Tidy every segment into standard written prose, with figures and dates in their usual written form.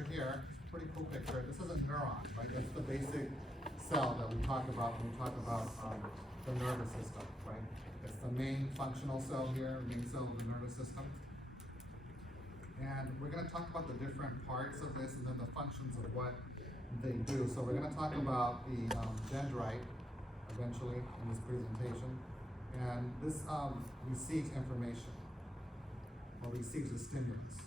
picture here, it's a pretty cool picture. This is a neuron, right? That's the basic cell that we talk about when we talk about the nervous system, right? It's the main functional cell here, main cell of the nervous system. And we're going to talk about the different parts of this and then the functions of what they do. So we're going to talk about the dendrite eventually in this presentation. And this receives information or receives a stimulus.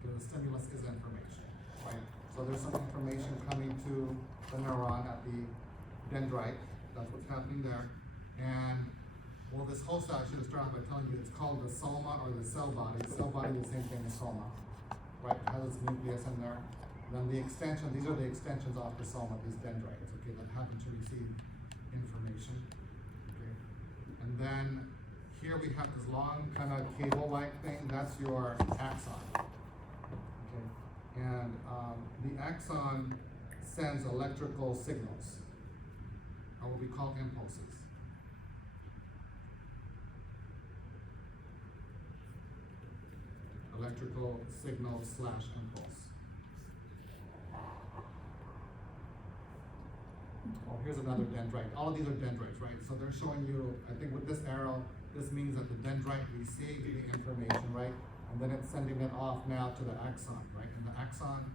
The stimulus is information, right? So there's some information coming to the neuron at the dendrite. That's what's happening there. And well, this whole cell, I should have started by telling you, it's called the soma or the cell body. Cell body is the same thing as soma, right? It has its nucleus in there. And then the extension, these are the extensions off the soma, these dendrites, okay, that happen to receive information, okay? And then here we have this long kind of cable-like thing, that's your axon, okay? And the axon sends electrical signals, or what we call impulses. Electrical signal / impulse. Oh, here's another dendrite. All of these are dendrites, right? So they're showing you, I think with this arrow, this means that the dendrite received the information, right? And then it's sending it off now to the axon, right? And the axon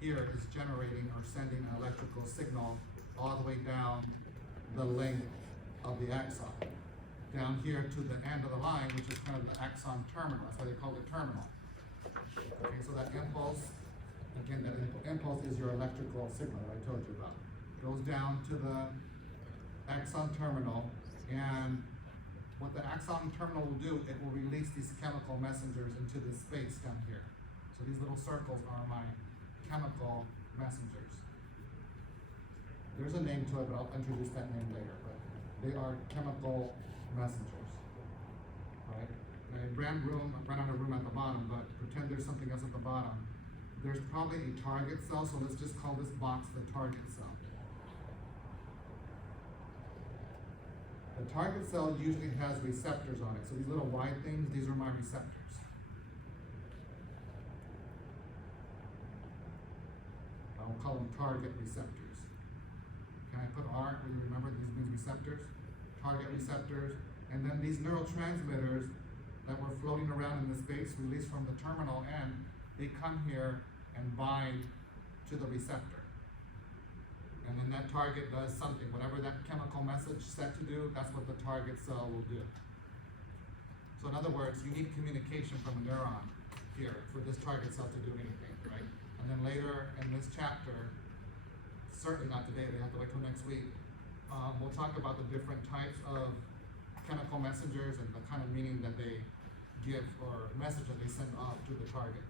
here is generating or sending an electrical signal all the way down the length of the axon. Down here to the end of the line, which is kind of the axon terminal. That's why they call it terminal. Okay, so that impulse, again, that impulse is your electrical signal that I told you about. Goes down to the axon terminal, and what the axon terminal will do, it will release these chemical messengers into this space down here. So these little circles are my chemical messengers. There's a name to it, but I'll introduce that name later, but they are chemical messengers, right? I ran out of room at the bottom, but pretend there's something else at the bottom. There's probably a target cell, so let's just call this box the target cell. The target cell usually has receptors on it. So these little white things, these are my receptors. I will call them target receptors. Can I put R, will you remember these means receptors? Target receptors, and then these neurotransmitters that were floating around in the space released from the terminal end, they come here and bind to the receptor. And then that target does something, whatever that chemical message set to do, that's what the target cell will do. So in other words, you need communication from a neuron here for this target cell to do anything, right? And then later in this chapter, certainly not today, they have to wait till next week, we'll talk about the different types of chemical messengers and the kind of meaning that they give or message that they send off to the target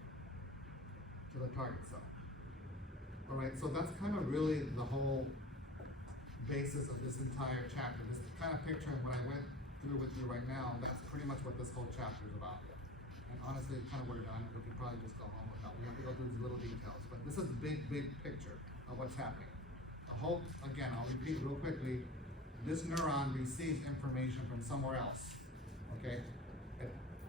cell. All right, so that's kind of really the whole basis of this entire chapter. This kind of picture of what I went through with you right now, that's pretty much what this whole chapter is about. And honestly, kind of we're done. We could probably just go home without, we have to go through these little details. But this is the big picture of what's happening. Again, I'll repeat real quickly. This neuron receives information from somewhere else, okay?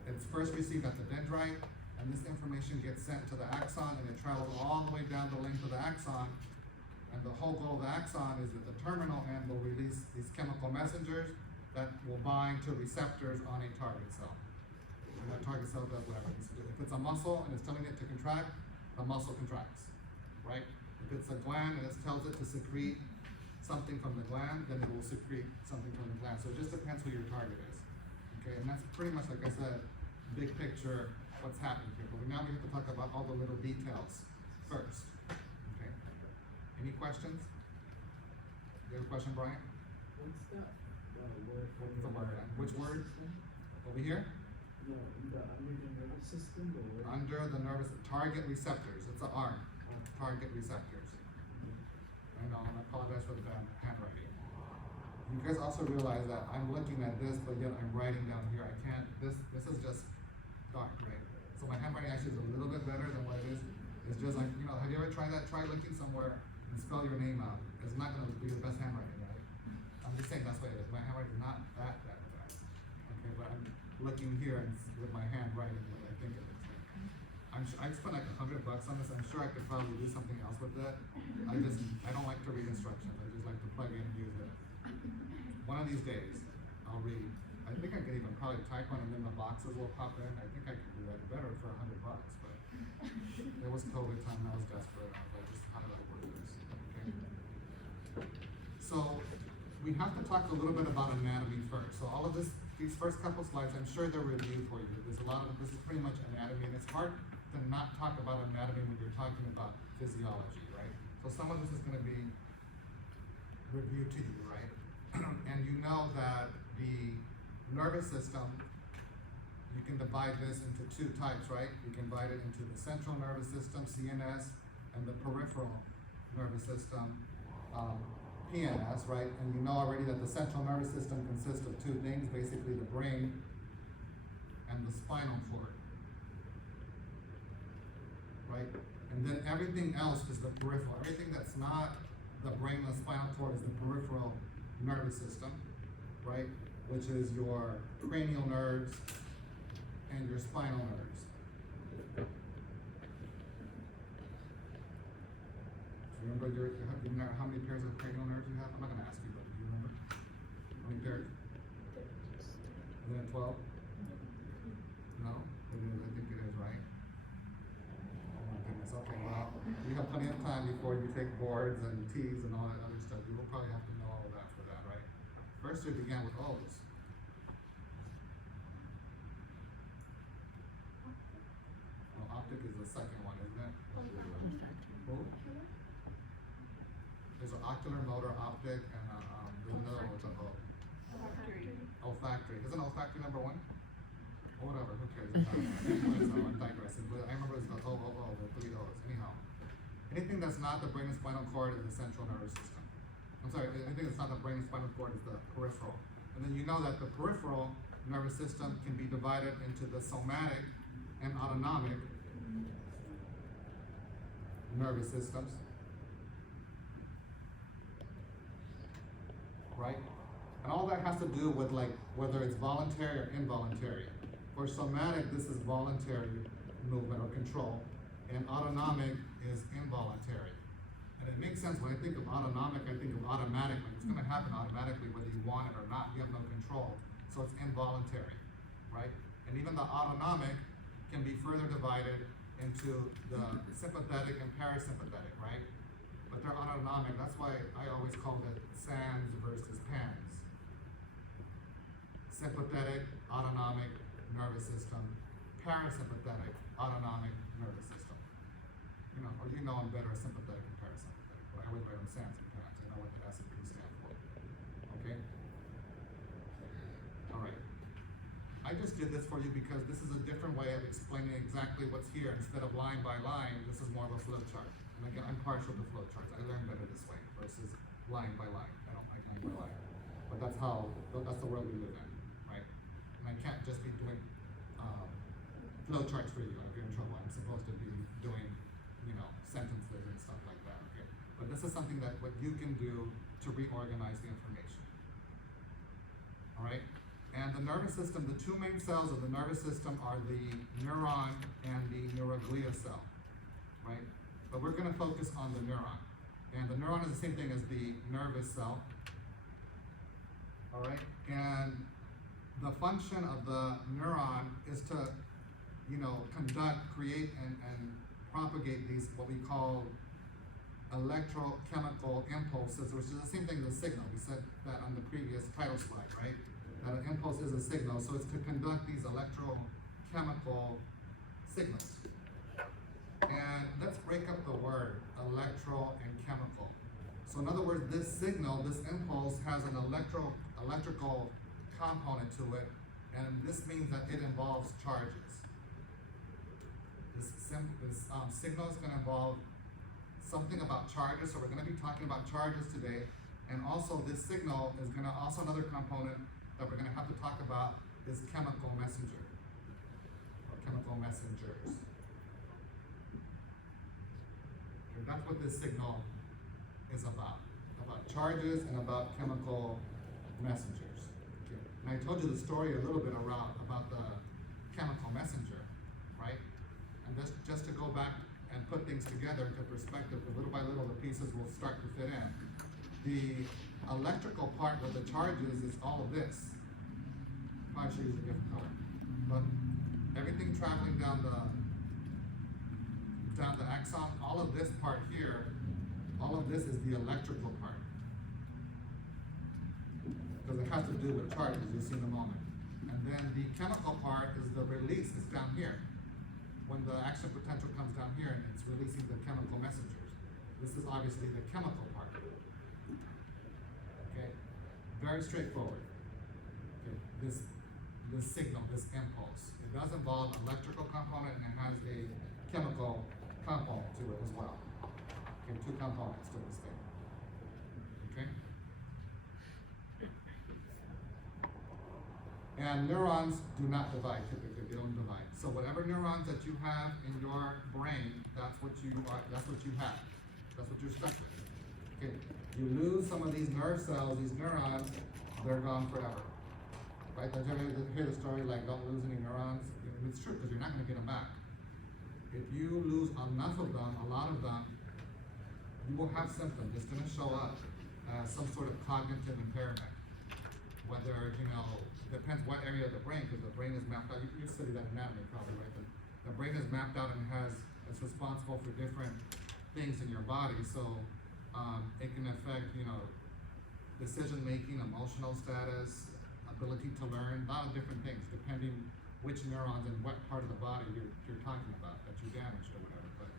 It's first received at the dendrite, and this information gets sent to the axon, and it travels all the way down the length of the axon. And the whole goal of the axon is that the terminal end will release these chemical messengers that will bind to receptors on a target cell. And that target cell does whatever it needs to do. If it's a muscle and it's telling it to contract, the muscle contracts, right? If it's a gland and it tells it to secrete something from the gland, then it will secrete something from the gland. So it just depends who your target is. Okay, and that's pretty much, like I said, big picture, what's happening here. But now we have to talk about all the little details first. Okay. Any questions? You have a question, Brian? What's that word? What's the word? Which word? Over here? No, under the nervous system or? Under the nervous, target receptors. It's an R. Target receptors. I know, and I apologize for the bad handwriting. You guys also realize that I'm looking at this, but yet I'm writing down here. I can't, this is just dark, right? So my handwriting actually is a little bit better than what it is. It's just like, have you ever tried that? Try looking somewhere and spell your name out. It's not gonna be the best handwriting, right? I'm just saying that's what it is. My handwriting is not that bad. Okay, but I'm looking here and with my hand writing what I think it is. I I spent like $100 on this, I'm sure I could probably do something else with it. I don't like to read instructions, I just like to plug in and use it. One of these days, I'll read. I think I could even probably type one and then the boxes will pop in. I think I could do that better for $100, but it was COVID time and I was desperate. I was like, just how do I work this? Okay. So we have to talk a little bit about anatomy first. So all of these first couple slides, I'm sure they're reviewed for you. There's a lot of this is pretty much anatomy, and it's hard to not talk about anatomy when you're talking about physiology, right? So some of this is going to be reviewed to you, right? And you know that the nervous system, you can divide this into two types, right? You can divide it into the central nervous system, CNS, and the peripheral nervous system, PNS, right? And you know already that the central nervous system consists of two things, basically the brain and the spinal cord, right? And then everything else is the peripheral. Everything that's not the brain and the spinal cord is the peripheral nervous system, right? Which is your cranial nerves and your spinal nerves. Remember you know how many pairs of cranial nerves you have? I'm not gonna ask you, but do you remember? How many pairs? Isn't it 12? No? It is, I think it is, right? Oh my goodness, okay, well, you have plenty of time before you take boards and T's and all that other stuff. You will probably have to know all of that for that, right? First we began with O's. Well, optic is the second one, isn't it? Who? There's an ocular, motor, optic, and there's another one with an O. Olfactory. Isn't olfactory number one? Or whatever, who cares? I'm digressing, but I remember it's the O, the three O's. Anyhow, anything that's not the brain and spinal cord is the central nervous system. I'm sorry, anything that's not the brain and spinal cord is the peripheral. And then you know that the peripheral nervous system can be divided into the somatic and autonomic nervous systems. Right? And all that has to do with like whether it's voluntary or involuntary. For somatic, this is voluntary movement or control, and autonomic is involuntary. And it makes sense when I think of autonomic, I think of automatic, like it's gonna happen automatically whether you want it or not, you have no control, so it's involuntary, right? And even the autonomic can be further divided into the sympathetic and parasympathetic, right? But they're autonomic, that's why I always call it SANS versus PANS. Sympathetic, autonomic nervous system, parasympathetic, autonomic nervous system. You know, or you know I'm better at sympathetic and parasympathetic, but I always write them SANS and PANS, I know what the S and P stand for. Okay? Alright. I just did this for you because this is a different way of explaining exactly what's here. Instead of line by line, this is more of a flow chart. And again, I'm partial to flow charts. I learn better this way versus line by line. I don't like line by line. But that's the world we live in, right? And I can't just be doing flow charts for you. I'll get in trouble. I'm supposed to be doing, you know, sentences and stuff like that, okay? But this is something that what you can do to reorganize the information. All right? And the nervous system, the two main cells of the nervous system are the neuron and the neuroglia cell, right? But we're gonna focus on the neuron. And the neuron is the same thing as the nervous cell, all right? And the function of the neuron is to, you know, create and propagate these, what we call electrochemical impulses, which is the same thing as a signal. We said that on the previous title slide, right? That an impulse is a signal, so it's to conduct these electrochemical signals. And let's break up the word electro and chemical. So in other words, this signal, this impulse has an electrical component to it, and this means that it involves charges. This signal is going to involve something about charges, so we're going to be talking about charges today, and also this signal is going to, also another component that we're going to have to talk about is chemical messenger, or chemical messengers. Okay, that's what this signal is about charges and about chemical messengers. Okay. And I told you the story a little bit about the chemical messenger, right? And just to go back and put things together into perspective, because little by little the pieces will start to fit in. The electrical part where the charge is all of this. Probably should use a different color. But everything traveling down the axon, all of this part here, all of this is the electrical part. Because it has to do with charges, you'll see in a moment. And then the chemical part is the release, it's down here. When the action potential comes down here and it's releasing the chemical messengers. This is obviously the chemical part. Okay, very straightforward. Okay, this signal, this impulse. It does involve an electrical component and it has a chemical component to it as well. Okay, two components to this thing. Okay? And neurons do not divide typically, they don't divide. So whatever neurons that you have in your brain, that's what you have. That's what you're stuck with. Okay. You lose some of these nerve cells, these neurons, they're gone forever. Right? Did you ever hear the story like don't lose any neurons? It's true because you're not gonna get them back. If you lose enough of them, a lot of them, you will have symptoms. It's gonna show up as some sort of cognitive impairment. Whether, depends what area of the brain, because the brain is mapped out. You study that anatomy probably, right? The brain is mapped out and it's responsible for different things in your body. So it can affect, decision making, emotional status, ability to learn, a lot of different things, depending which neurons and what part of the body you're talking about that you damaged or whatever. But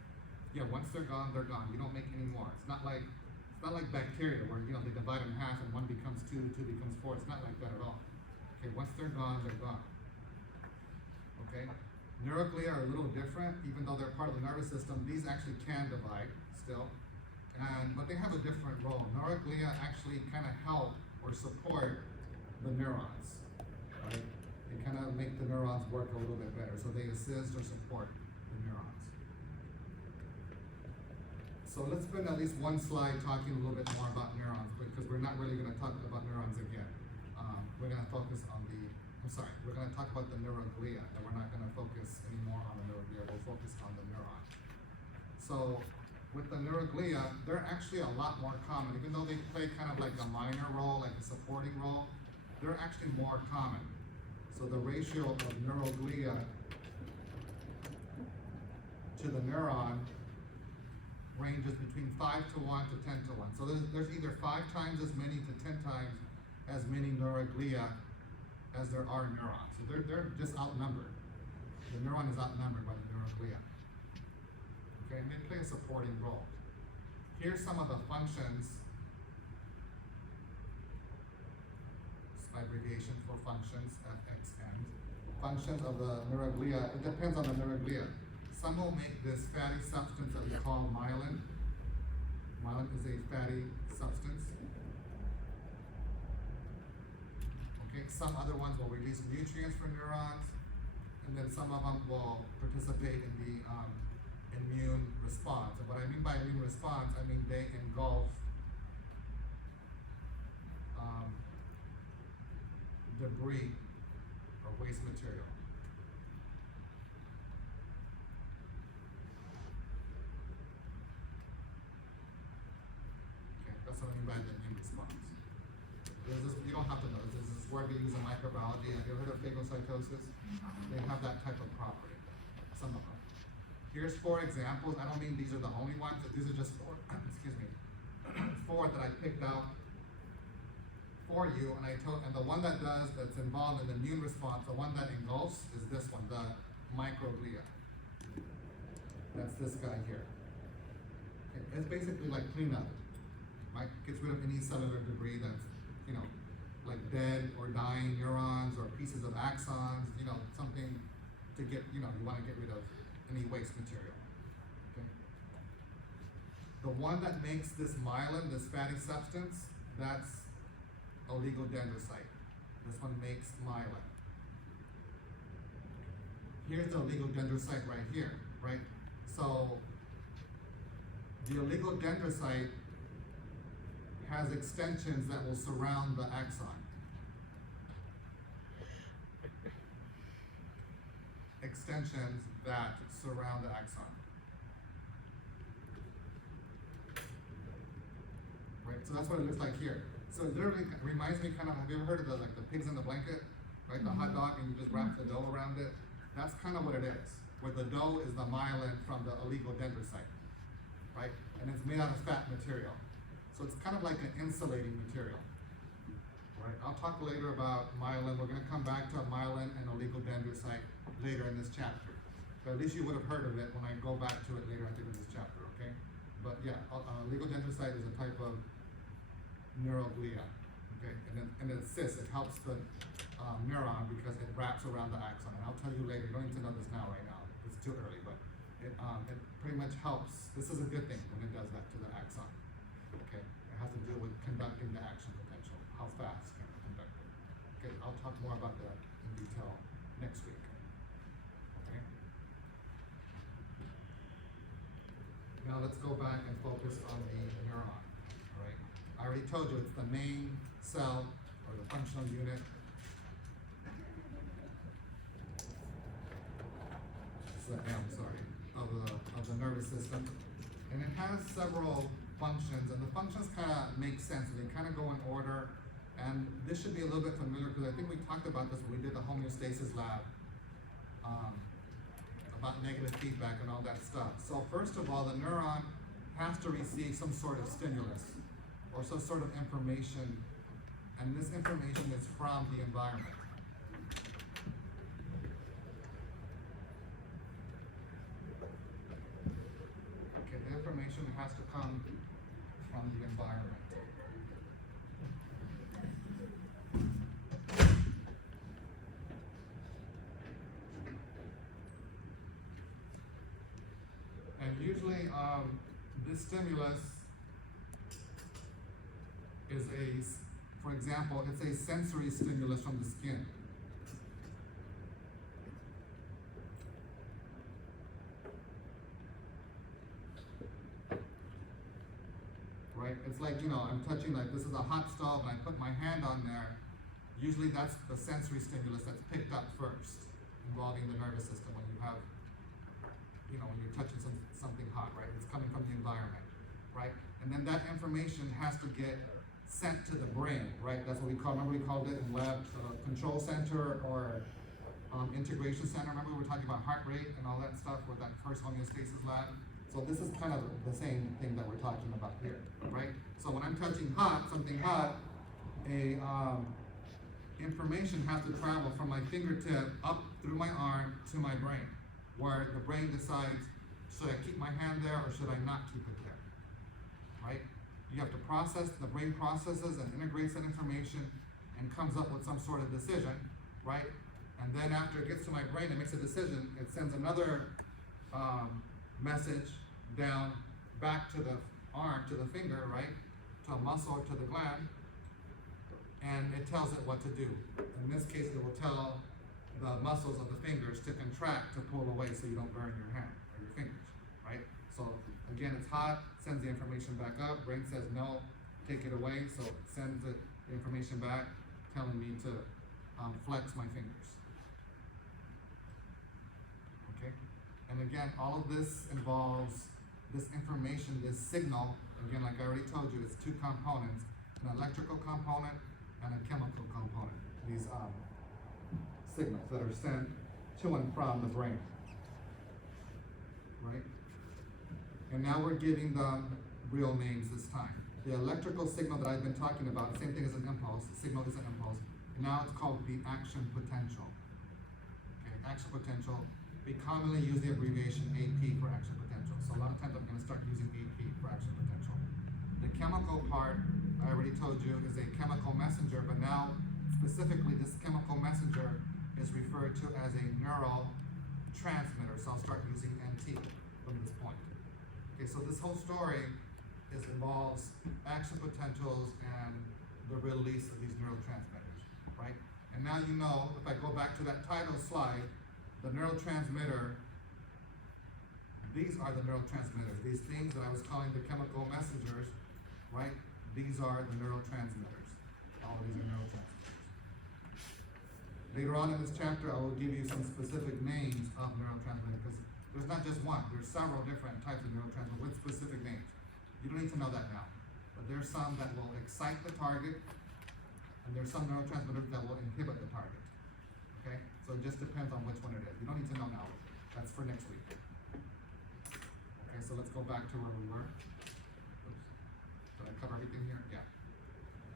yeah, once they're gone, they're gone. You don't make any more. It's not like bacteria where they divide in half and one becomes two becomes four. It's not like that at all. Okay, once they're gone, they're gone. Okay? Neuroglia are a little different, even though they're part of the nervous system. These actually can divide still, but they have a different role. Neuroglia actually kind of help or support the neurons, right? They kind of make the neurons work a little bit better, so they assist or support the neurons. So let's spend at least one slide talking a little bit more about neurons, because we're not really going to talk about neurons again. We're going to focus on we're going to talk about the neuroglia, and we're not going to focus anymore on the neuroglia, we'll focus on the neuron. So with the neuroglia, they're actually a lot more common, even though they play kind of like a minor role, like a supporting role, they're actually more common. So the ratio of neuroglia to the neuron ranges between 5 to 1 to 10 to 1. So there's either 5 times as many to 10 times as many neuroglia as there are neurons. So they're just outnumbered. The neuron is outnumbered by the neuroglia. Okay, and they play a supporting role. Here's some of the functions, abbreviation for functions, FXN. Functions of the neuroglia, it depends on the neuroglia. Some will make this fatty substance that we call myelin. Myelin is a fatty substance. Okay, some other ones will release nutrients for neurons, and then some of them will participate in the immune response. And what I mean by immune response, I mean they engulf debris or waste material. Okay, that's what I mean by the immune response. You don't have to know this. This is word we use in microbiology. Have you heard of phagocytosis? They have that type of property, some of them. Here's 4 examples. I don't mean these are the only ones, but these are just 4, excuse me, 4 that I picked out for you, and the one that's involved in the immune response, the one that engulfs is this one, the microglia. That's this guy here. Okay, it's basically like cleanup, right? Gets rid of any cellular debris that's, like dead or dying neurons or pieces of axons, something to get, you want to get rid of any waste material. Okay. The one that makes this myelin, this fatty substance, that's oligodendrocyte. This one makes myelin. Here's the oligodendrocyte right here, right? So the oligodendrocyte has extensions that will surround the axon. extensions that surround the axon. Right, so that's what it looks like here. So it literally reminds me kind of, have you ever heard of the, like the pigs in the blanket? Right, the hot dog and you just wrap the dough around it? That's kind of what it is, where the dough is the myelin from the oligodendrocyte, right? And it's made out of fat material. So it's kind of like an insulating material, right? I'll talk later about myelin. We're gonna come back to myelin and oligodendrocyte later in this chapter. But at least you would have heard of it when I go back to it later, I think, in this chapter, okay? But yeah, oligodendrocyte is a type of neuroglia, okay? And it assists, it helps the neuron because it wraps around the axon. And I'll tell you later, you don't need to know this now right now, it's too early, but it pretty much helps. This is a good thing when it does that to the axon, okay? It has to do with conducting the action potential, how fast can it conduct it. Okay, I'll talk more about that in detail next week, okay? Now let's go back and focus on the neuron, all right? I already told you it's the main cell or the functional unit. Of the nervous system, and it has several functions, and the functions kind of make sense. They kind of go in order, and this should be a little bit familiar because I think we talked about this when we did the homeostasis lab about negative feedback and all that stuff. So first of all, the neuron has to receive some sort of stimulus or some sort of information, and this information is from the environment. Information has to come from the environment. And usually this stimulus is for example, it's a sensory stimulus from the skin. Right? It's like, you know, I'm touching, like this is a hot stove and I put my hand on there. Usually that's the sensory stimulus that's picked up first, involving the nervous system when you have, you know, when you're touching something hot, right? It's coming from the environment, right? And then that information has to get sent to the brain, right? That's what we call, remember we called it in lab control center or integration center. Remember we were talking about heart rate and all that stuff with that first homeostasis lab? So this is kind of the same thing that we're talking about here, right? So when I'm touching something hot, information has to travel from my fingertip up through my arm to my brain, where the brain decides, should I keep my hand there or should I not keep it there, right? You have to process, the brain processes and integrates that information and comes up with some sort of decision, right? And then after it gets to my brain, it makes a decision, it sends another message down back to the arm, to the finger, right? To a muscle or to the gland, and it tells it what to do. In this case, it will tell the muscles of the fingers to contract, to pull away so you don't burn your hand or your fingers, right? So again, it's hot, sends the information back up, brain says no, take it away, so it sends the information back, telling me to flex my fingers. Okay? And again, all of this involves this information, this signal. Again, like I already told you, it's two components, an electrical component and a chemical component. These signals that are sent to and from the brain, right? And now we're giving them real names this time. The electrical signal that I've been talking about, same thing as an impulse, the signal is an impulse. Now it's called the action potential. Okay, action potential. We commonly use the abbreviation AP for action potential. So a lot of times I'm going to start using AP for action potential. The chemical part, I already told you, is a chemical messenger, but now specifically this chemical messenger is referred to as a neural transmitter. So I'll start using NT from this point. Okay, so this whole story involves action potentials and the release of these neurotransmitters, right? And now you know, if I go back to that title slide, the neurotransmitter, these are the neurotransmitters. These things that I was calling the chemical messengers, right? These are the neurotransmitters. All of these are neurotransmitters. Later on in this chapter, I will give you some specific names of neurotransmitters, because there's not just one, there's several different types of neurotransmitters with specific names. You don't need to know that now, but there's some that will excite the target, and there's some neurotransmitters that will inhibit the target, okay? So it just depends on which one it is. You don't need to know now, that's for next week. Okay, so let's go back to where we were. Oops. Did I cover everything here? Yeah.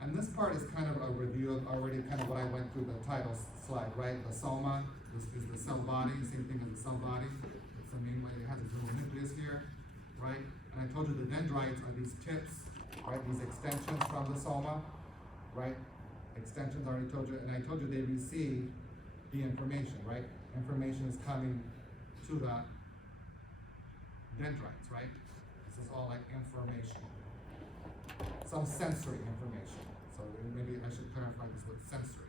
And this part is kind of a review of already kind of what I went through the title slide, right? The soma, this is the cell body, same thing as the cell body. It's the main way, it has this little nucleus here, right? And I told you the dendrites are these tips, right? These extensions from the soma, right? Extensions, I already told you, and I told you they receive the information, right? Information is coming to the dendrites, right? This is all like information. Some sensory information. So maybe I should clarify this with sensory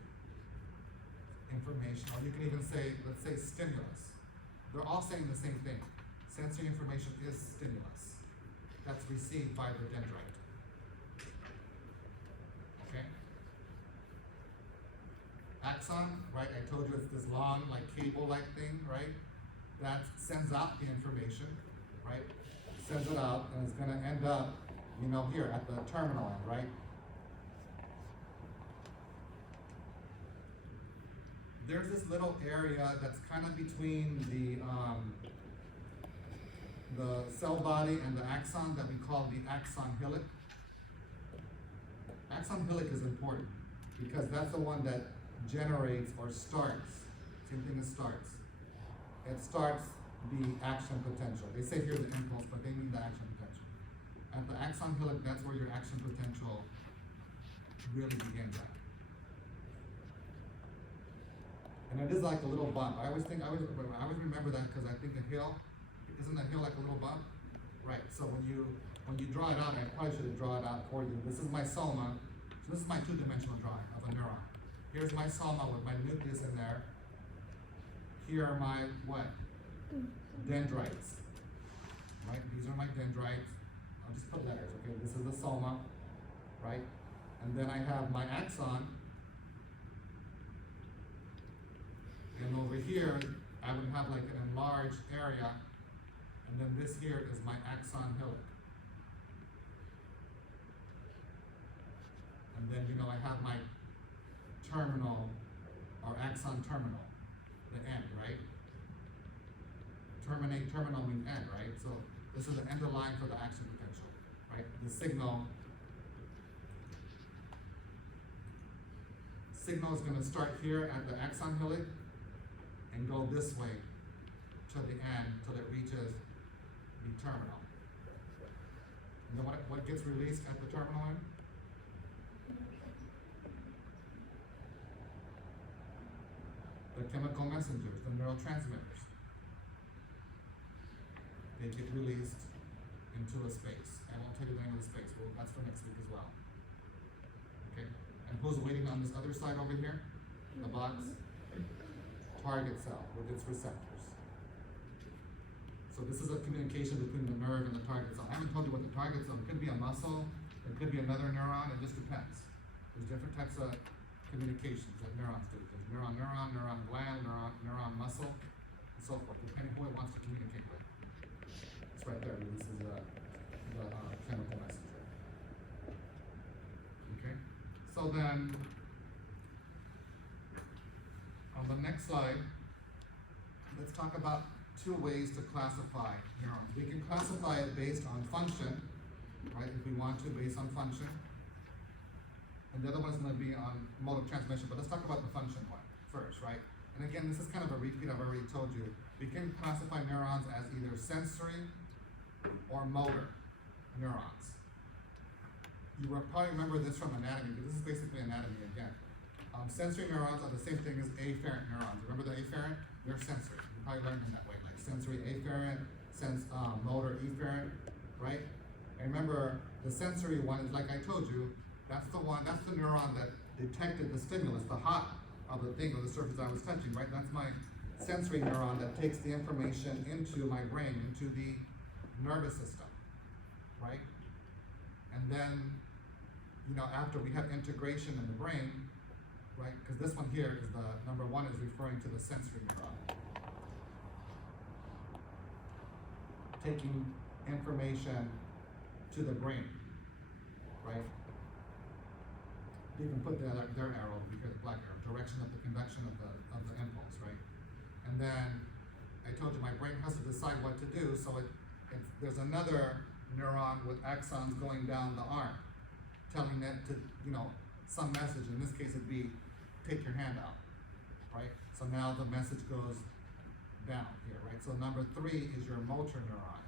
information, or you can even say, let's say stimulus. They're all saying the same thing. Sensory information is stimulus that's received by the dendrite. Okay? Axon, right? I told you it's this long, like cable-like thing, right? That sends out the information, right? Sends it out, and it's gonna end up, you know, here at the terminal end, right? There's this little area that's kind of between the cell body and the axon that we call the axon hillock. Axon hillock is important because that's the one that generates or starts, same thing as starts. It starts the action potential. They say here the impulse, but they mean the action potential. At the axon hillock, that's where your action potential really begins at. And it is like a little bump. I always remember that because I think a hill, isn't a hill like a little bump? Right, so when you draw it out, I probably should have drawn it out for you. This is my soma, so this is my two-dimensional drawing of a neuron. Here's my soma with my nucleus in there. Here are my, what? Dendrites, right? These are my dendrites. I'll just put letters, okay? This is the soma, right? And then I have my axon. And over here, I would have like an enlarged area, and then this here is my axon hillock. And then, you know, I have my terminal, or axon terminal, the end, right? Terminal means end, right? So this is the end of line for the action potential, right? The signal is gonna start here at the axon hillock and go this way to the end till it reaches the terminal. And then what gets released at the terminal end? The chemical messengers, the neurotransmitters. They get released into a space. I won't tell you the name of the space, well, that's for next week as well. Okay, and who's waiting on this other side over here? The box? Target cell with its receptors. So this is a communication between the nerve and the target cell. I haven't told you what the target cell, it could be a muscle, it could be another neuron, it just depends. There's different types of communications that neurons do. There's neuron gland, neuron muscle, and so forth, depending who it wants to communicate with. It's right there, this is the chemical messenger. Okay, so then, on the next slide, let's talk about two ways to classify neurons. We can classify it based on function, right, if we want to, based on function. And the other one is going to be on mode of transmission, but let's talk about the function one first, right? And again, this is kind of a repeat I've already told you. We can classify neurons as either sensory or motor neurons. You will probably remember this from anatomy, because this is basically anatomy again. Sensory neurons are the same thing as afferent neurons. Remember the afferent? They're sensory. You probably learned them that way, like sensory afferent, motor efferent, right? And remember, the sensory one is like I told you, that's the neuron that detected the stimulus, the hot of the thing or the surface I was touching, right? That's my sensory neuron that takes the information into my brain, into the nervous system, right? And then, you know, after we have integration in the brain, right? Because this one here is the, number one is referring to the sensory neuron. Taking information to the brain, right? You can put their arrow, because black arrow, direction of the conduction of the impulse, right? And then I told you my brain has to decide what to do, so there's another neuron with axons going down the arm, telling it to, some message. In this case, it'd be, take your hand out, right? So now the message goes down here, right? So number 3 is your motor neuron.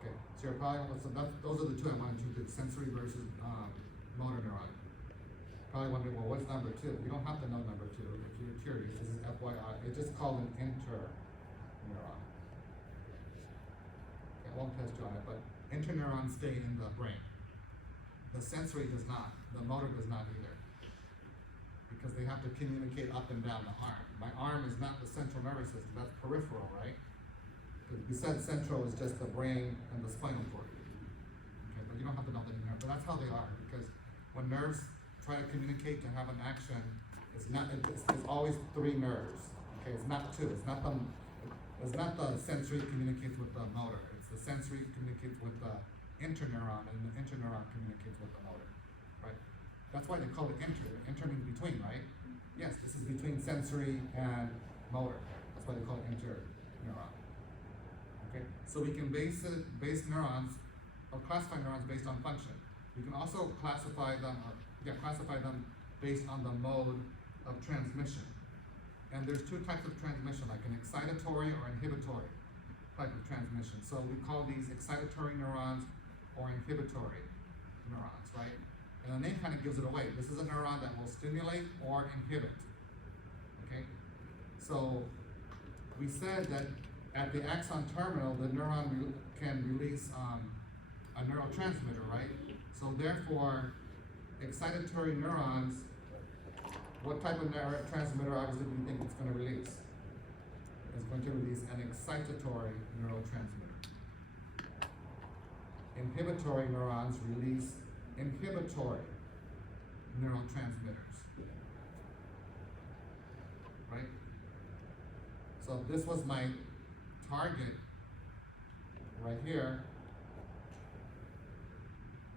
Okay, so you're probably, those are the two I wanted to do, sensory versus motor neuron. Probably wondering, well, what's number 2? You don't have to know number 2 if you're curious. This is FYI. It's just called an interneuron. Okay, I won't test you on it, but interneurons stay in the brain. The sensory does not. The motor does not either, because they have to communicate up and down the arm. My arm is not the central nervous system. That's peripheral, right? Because we said central is just the brain and the spinal cord. Okay, but you don't have to know the nerve. But that's how they are, because when nerves try to communicate to have an action, it's always 3 nerves. Okay, it's not 2. It's not the sensory communicates with the motor. It's the sensory communicates with the interneuron, and the interneuron communicates with the motor, right? That's why they call it inter. Inter means between, right? Yes, this is between sensory and motor. That's why they call it interneuron. Okay, so we can base neurons or classify neurons based on function. We can also classify them based on the mode of transmission. And there's 2 types of transmission, like an excitatory or inhibitory type of transmission. So we call these excitatory neurons or inhibitory neurons, right? And the name kind of gives it away. This is a neuron that will stimulate or inhibit, okay? So we said that at the axon terminal, the neuron can release a neurotransmitter, right? So therefore, excitatory neurons, what type of neurotransmitter obviously do you think it's going to release? It's going to release an excitatory neurotransmitter. Inhibitory neurons release inhibitory neurotransmitters. Right? So this was my target right here,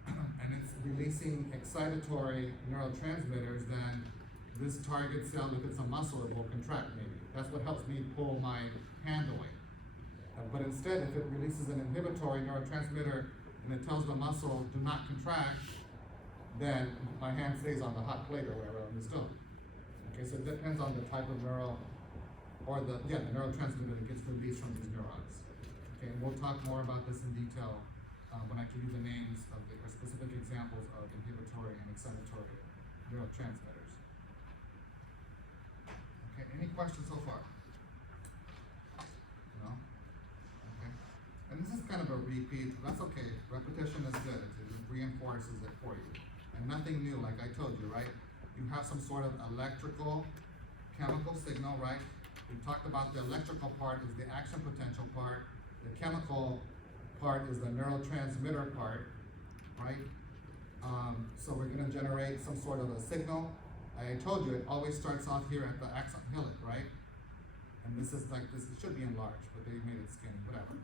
and it's releasing excitatory neurotransmitters, then this target cell, if it's a muscle, it will contract maybe. That's what helps me pull my hand away. But instead, if it releases an inhibitory neurotransmitter and it tells the muscle do not contract, then my hand stays on the hot plate or wherever I'm still. Okay, so it depends on the type of the neurotransmitter that gets released from these neurons. Okay, and we'll talk more about this in detail when I give you the names of or specific examples of inhibitory and excitatory neurotransmitters. Okay, any questions so far? No? Okay. And this is kind of a repeat. That's okay. Repetition is good. It reinforces it for you. And nothing new, like I told you, right? You have some sort of electrical, chemical signal, right? We talked about the electrical part is the action potential part. The chemical part is the neurotransmitter part, right? So we're going to generate some sort of a signal. I told you it always starts off here at the axon hillock, right? And this is like this. It should be enlarged, but they made it skinny, whatever.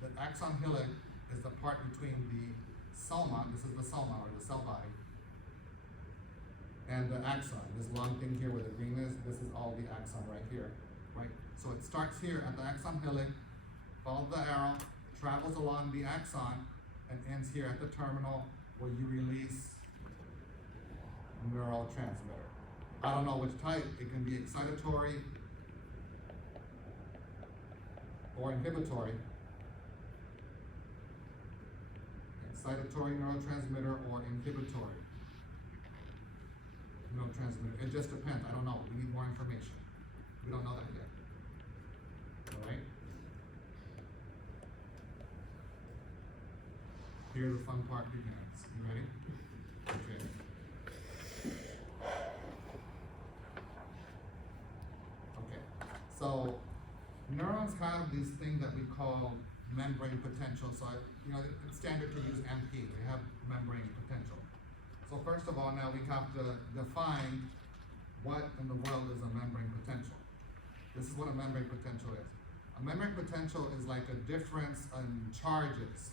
The axon hillock is the part between the soma. This is the soma or the cell body, and the axon. This long thing here where the green is. This is all the axon right here, right? So it starts here at the axon hillock, follows the arrow, travels along the axon, and ends here at the terminal where you release neurotransmitter. I don't know which type. It can be excitatory or inhibitory. Excitatory neurotransmitter or inhibitory neurotransmitter. It just depends. I don't know. We need more information. We don't know that yet. All right? Here the fun part begins. You ready? Okay. Okay. So neurons have these things that we call membrane potential, so it's standard to use MP, they have membrane potential. So first of all, now we have to define what in the world is a membrane potential. This is what a membrane potential is. A membrane potential is like a difference in charges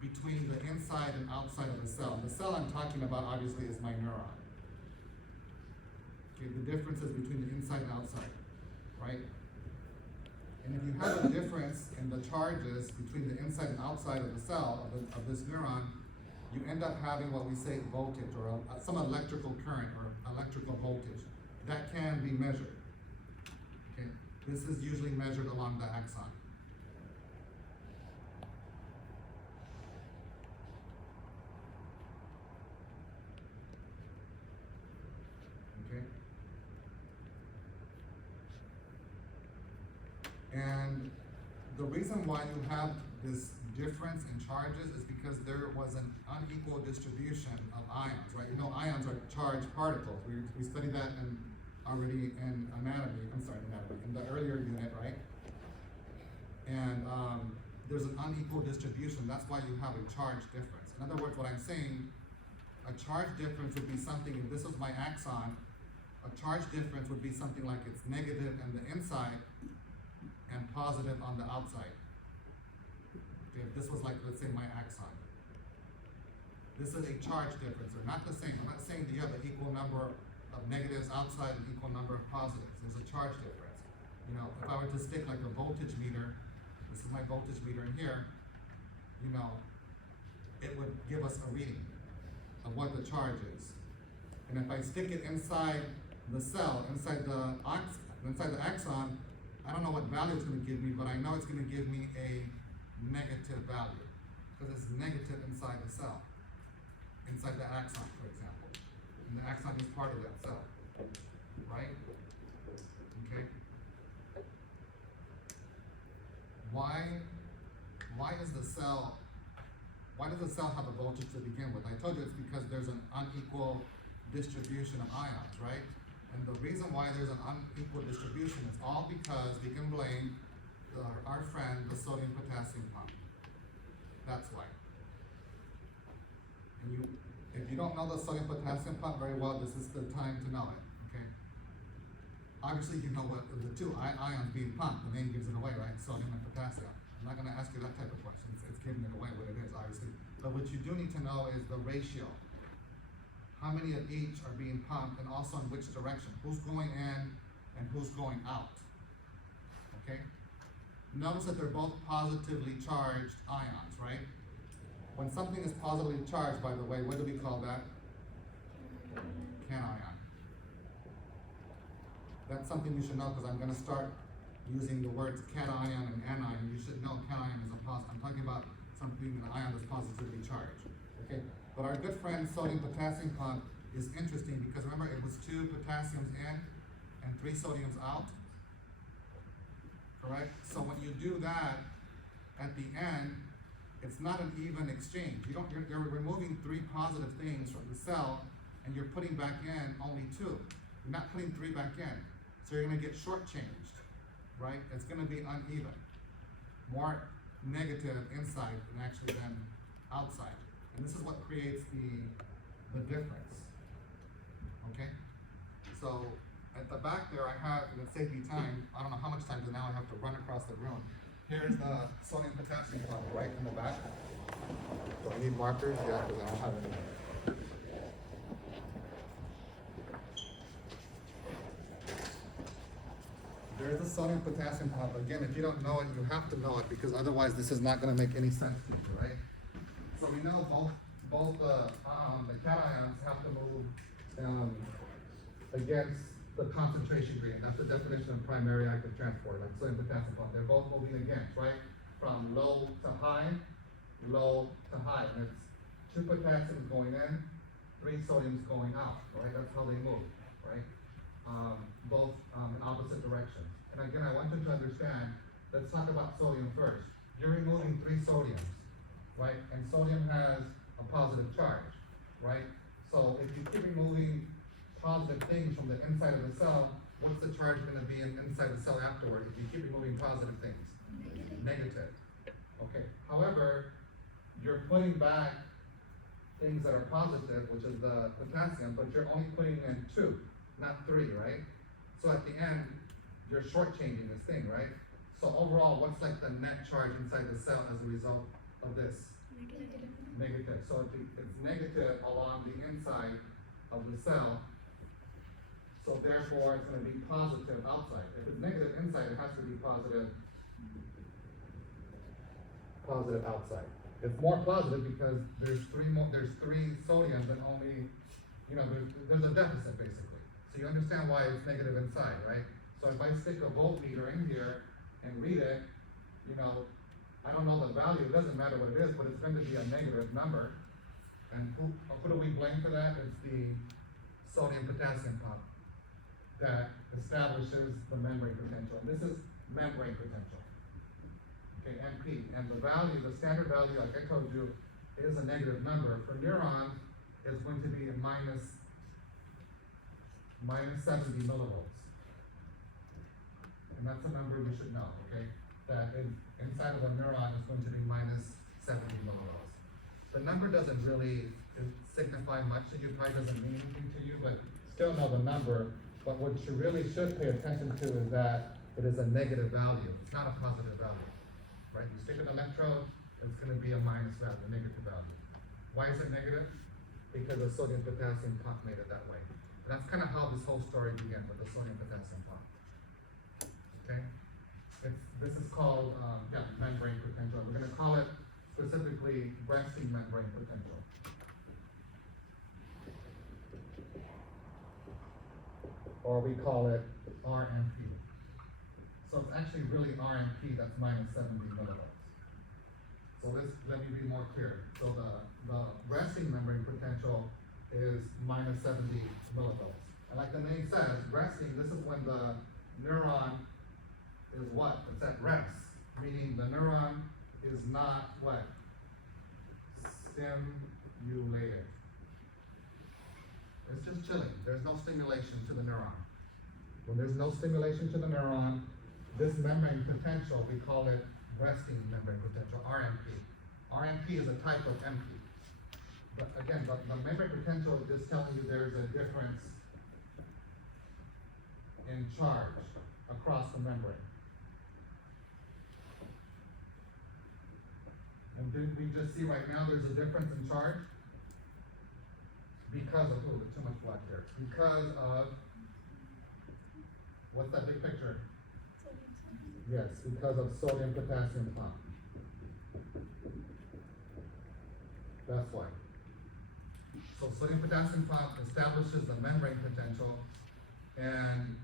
between the inside and outside of the cell. The cell I'm talking about obviously is my neuron. Okay, the differences between the inside and outside, right? And if you have a difference in the charges between the inside and outside of the cell, of this neuron, you end up having what we say voltage, or some electrical current, or electrical voltage. That can be measured. Okay, this is usually measured along the axon. Okay. And the reason why you have this difference in charges is because there was an unequal distribution of ions, right? You know, ions are charged particles. We studied that already in anatomy, in the earlier unit, right? And there's an unequal distribution. That's why you have a charge difference. In other words, what I'm saying, a charge difference would be something, if this was my axon, a charge difference would be something like it's negative on the inside and positive on the outside. Okay, if this was like, let's say, my axon. This is a charge difference. They're not the same. I'm not saying that you have an equal number of negatives outside and equal number of positives. There's a charge difference. You know, if I were to stick like a voltage meter, this is my voltage meter in here, you know, it would give us a reading of what the charge is. And if I stick it inside the cell, inside the axon, I don't know what value it's going to give me, but I know it's going to give me a negative value, because it's negative inside the cell, inside the axon, for example. And the axon is part of that cell, right? Okay. Why does the cell have a voltage to begin with? I told you it's because there's an unequal distribution of ions, right? And the reason why there's an unequal distribution is all because we can blame our friend, the sodium-potassium pump. That's why. And if you don't know the sodium-potassium pump very well, this is the time to know it, okay? Obviously, you know what the two ions being pumped, the name gives it away, right? Sodium and potassium. I'm not gonna ask you that type of question. It's giving it away what it is, obviously. But what you do need to know is the ratio. How many of each are being pumped, and also in which direction? Who's going in and who's going out? Okay? Notice that they're both positively charged ions, right? When something is positively charged, by the way, what do we call that? Cation. That's something you should know, because I'm going to start using the words cation and anion. You should know cation is a positive. I'm talking about something, an ion that's positively charged. Okay? But our good friend sodium-potassium pump is interesting because remember it was 2 potassiums in and 3 sodiums out, correct? So when you do that at the end, it's not an even exchange. You're removing 3 positive things from the cell and you're putting back in only 2. You're not putting 3 back in. So you're gonna get shortchanged, right? It's gonna be uneven. More negative inside than outside. And this is what creates the difference, okay? So at the back there I have, to save me time, I don't know how much time, because now I have to run across the room. Here's the sodium potassium pump right in the back. Do I need markers? Yeah, because I don't have any. There's the sodium potassium pump. Again, if you don't know it, you have to know it, because otherwise this is not going to make any sense to you, right? So we know both the cations have to move against the concentration gradient. That's the definition of primary active transport, like sodium potassium pump. They're both moving against, right? From low to high, and it's 2 potassiums going in, 3 sodiums going out, right? That's how they move, right? Both in opposite directions. And again, I want you to understand, let's talk about sodium first. You're removing 3 sodiums, right? And sodium has a positive charge, right? So if you keep removing positive things from the inside of the cell, what's the charge gonna be inside the cell afterward if you keep removing positive things? Negative. Okay, however, you're putting back things that are positive, which is the potassium, but you're only putting in 2, not 3, right? So at the end, you're shortchanging this thing, right? So overall, what's like the net charge inside the cell as a result of this? Negative. So it's negative along the inside of the cell. So therefore, it's going to be positive outside. If it's negative inside, it has to be positive outside. It's more positive because there's 3 sodiums and only, there's a deficit basically. So you understand why it's negative inside, right? So if I stick a voltmeter in here and read it, I don't know the value, it doesn't matter what it is, but it's going to be a negative number. And who do we blame for that? It's the sodium potassium pump that establishes the membrane potential. And this is membrane potential. Okay, MP. And the value, the standard value, like I told you, is a negative number. For neurons, it's going to be a minus 70 millivolts. And that's a number you should know, okay? That inside of a neuron is going to be minus 70 millivolts. The number doesn't really signify much to you, probably doesn't mean anything to you, but still know the number. But what you really should pay attention to is that it is a negative value. It's not a positive value, right? You stick an electrode, it's going to be a minus value, a negative value. Why is it negative? Because the sodium potassium pump made it that way. And that's kind of how this whole story began, with the sodium potassium pump. Okay? This is called membrane potential. We're going to call it specifically resting membrane potential. Or we call it RMP. So it's actually really RMP that's minus 70 millivolts. So let me be more clear. So the resting membrane potential is minus 70 millivolts. And like the name says, resting, this is when the neuron is what? It's at rest, meaning the neuron is not what? Stimulated. It's just chilling. There's no stimulation to the neuron. When there's no stimulation to the neuron, this membrane potential, we call it resting membrane potential, RMP. RMP is a type of MP. But again, the membrane potential is just telling you there's a difference in charge across the membrane. And didn't we just see right now there's a difference in charge? Because of, there's too much black here. Because of, what's that big picture? Yes, because of sodium potassium pump. That's why. So sodium potassium pump establishes the membrane potential, and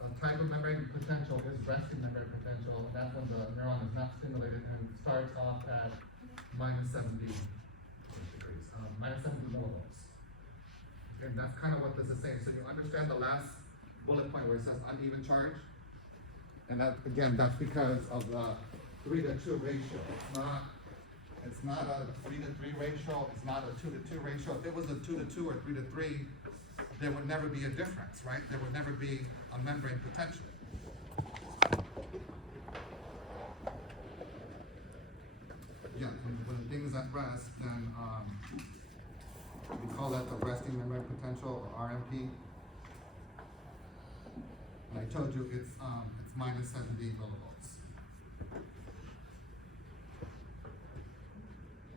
a type of membrane potential is resting membrane potential, and that's when the neuron is not stimulated and starts off at minus 70 degrees, minus 70 millivolts. And that's kind of what this is saying. So you understand the last bullet point where it says uneven charge? And that, again, that's because of the 3-to-2 ratio. It's not a 3-to-3 ratio, it's not a 2-to-2 ratio. If it was a 2-to-2 or 3-to-3, there would never be a difference, right? There would never be a membrane potential. Yeah, when the thing is at rest, then we call that the resting membrane potential, or RMP. And I told you it's minus 70 millivolts.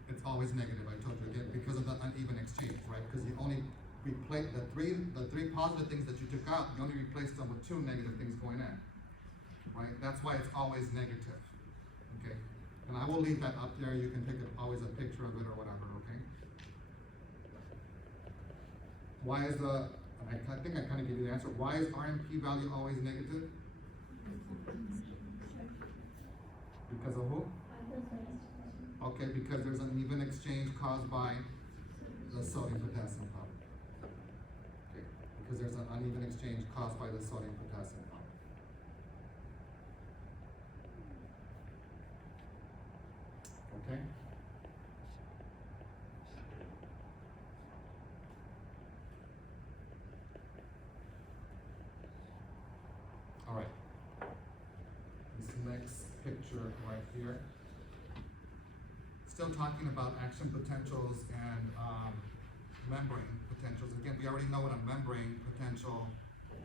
It's always negative, I told you again, because of the uneven exchange, right? Because you only replace the three positive things that you took out, you only replaced them with 2 negative things going in, right? That's why it's always negative, okay? And I will leave that up there. You can take always a picture of it or whatever, okay? Why is I think I kind of gave you the answer. Why is RMP value always negative? Because of who? Okay, because there's an uneven exchange caused by the sodium potassium pump. Okay, because there's an uneven exchange caused by the sodium potassium pump. Okay? next picture right here. Still talking about action potentials and membrane potentials. Again, we already know what a membrane potential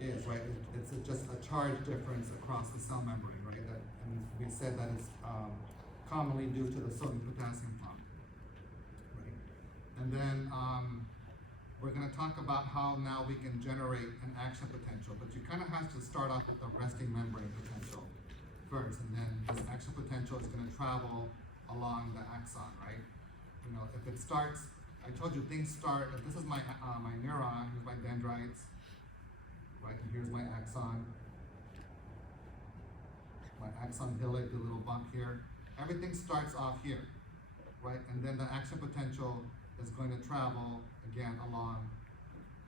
is, right? It's just a charge difference across the cell membrane, right? And we said that it's commonly due to the sodium-potassium pump, right? And then we're going to talk about how now we can generate an action potential, but you kind of have to start off with the resting membrane potential first, and then this action potential is going to travel along the axon, right? You know, if it starts, I told you things start, if this is my neuron, here's my dendrites, right, and here's my axon hillock, the little bump here. Everything starts off here, right, and then the action potential is going to travel again along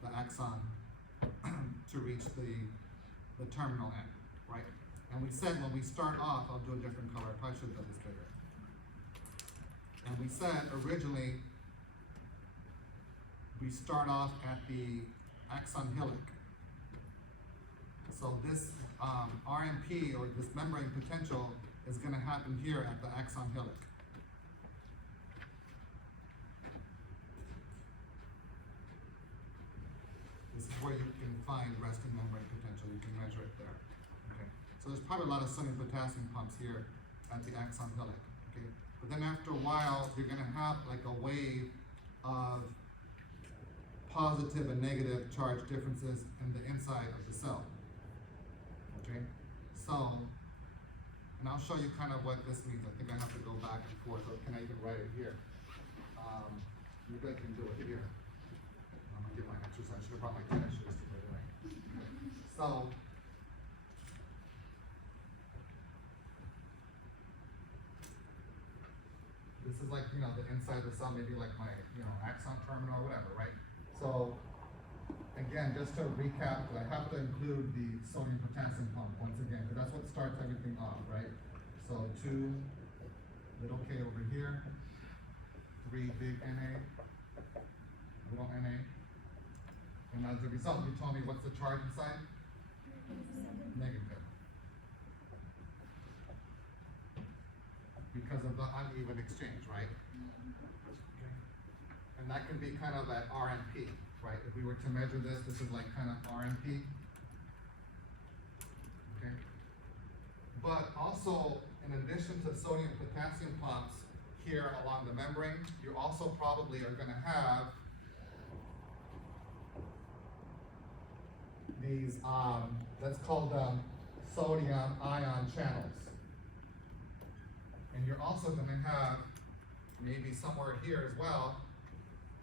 the axon to reach the terminal end, right? And we said when we start off, I'll do a different color, I probably should have done this bigger. And we said originally, we start off at the axon hillock. So this RMP, or this membrane potential, is gonna happen here at the axon hillock. This is where you can find resting membrane potential, you can measure it there, okay? So there's probably a lot of sodium-potassium pumps here at the axon hillock, okay? But then after a while, you're gonna have like a wave of positive and negative charge differences in the inside of the cell, okay? So, and I'll show you kind of what this means. I think I have to go back and forth, or can I even write it here? Maybe I can do it here. I'm gonna get my exercise. I should have brought my tennis shoes today. So, this is like, you know, the inside of the cell, maybe like my, you know, axon terminal or whatever, right? So, again, just to recap, I have to include the sodium-potassium pump once again, because that's what starts everything off, right? So 2 little k over here, 3 big Na, little Na. And as a result, you told me what's the charge inside? Negative. Because of the uneven exchange, right? Okay. And that can be kind of at RMP, right? If we were to measure this, this is like kind of RMP. Okay. But also, in addition to sodium-potassium pumps here along the membrane, you also probably are going to have these, let's call them sodium ion channels. And you're also going to have, maybe somewhere here as well,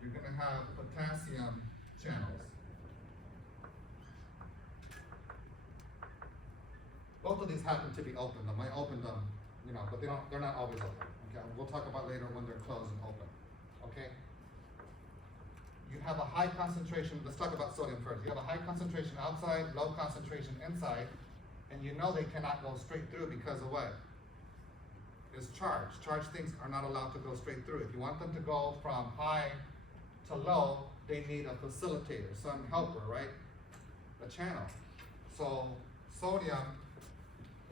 you're going to have potassium channels. Both of these happen to be open. I opened them, you know, but they're not always open. Okay, we'll talk about later when they're closed and open. Okay. You have a high concentration. Let's talk about sodium first. You have a high concentration outside, low concentration inside, and you know they cannot go straight through because of what? Is charge. Charged things are not allowed to go straight through. If you want them to go from high to low, they need a facilitator, some helper, right? A channel. So sodium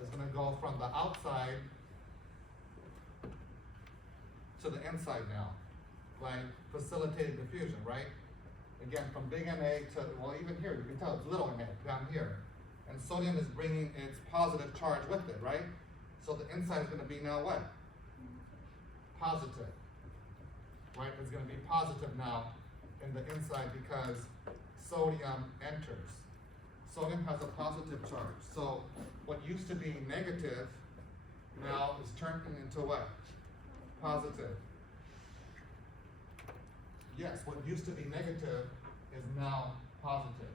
is going to go from the outside to the inside now, like facilitated diffusion, right? Again, from big Na to, well, even here, you can tell it's little Na down here. And sodium is bringing its positive charge with it, right? So the inside is going to be now what? Positive, right? It's going to be positive now in the inside because sodium enters. Sodium has a positive charge. So what used to be negative now is turning into what? Positive. Yes, what used to be negative is now positive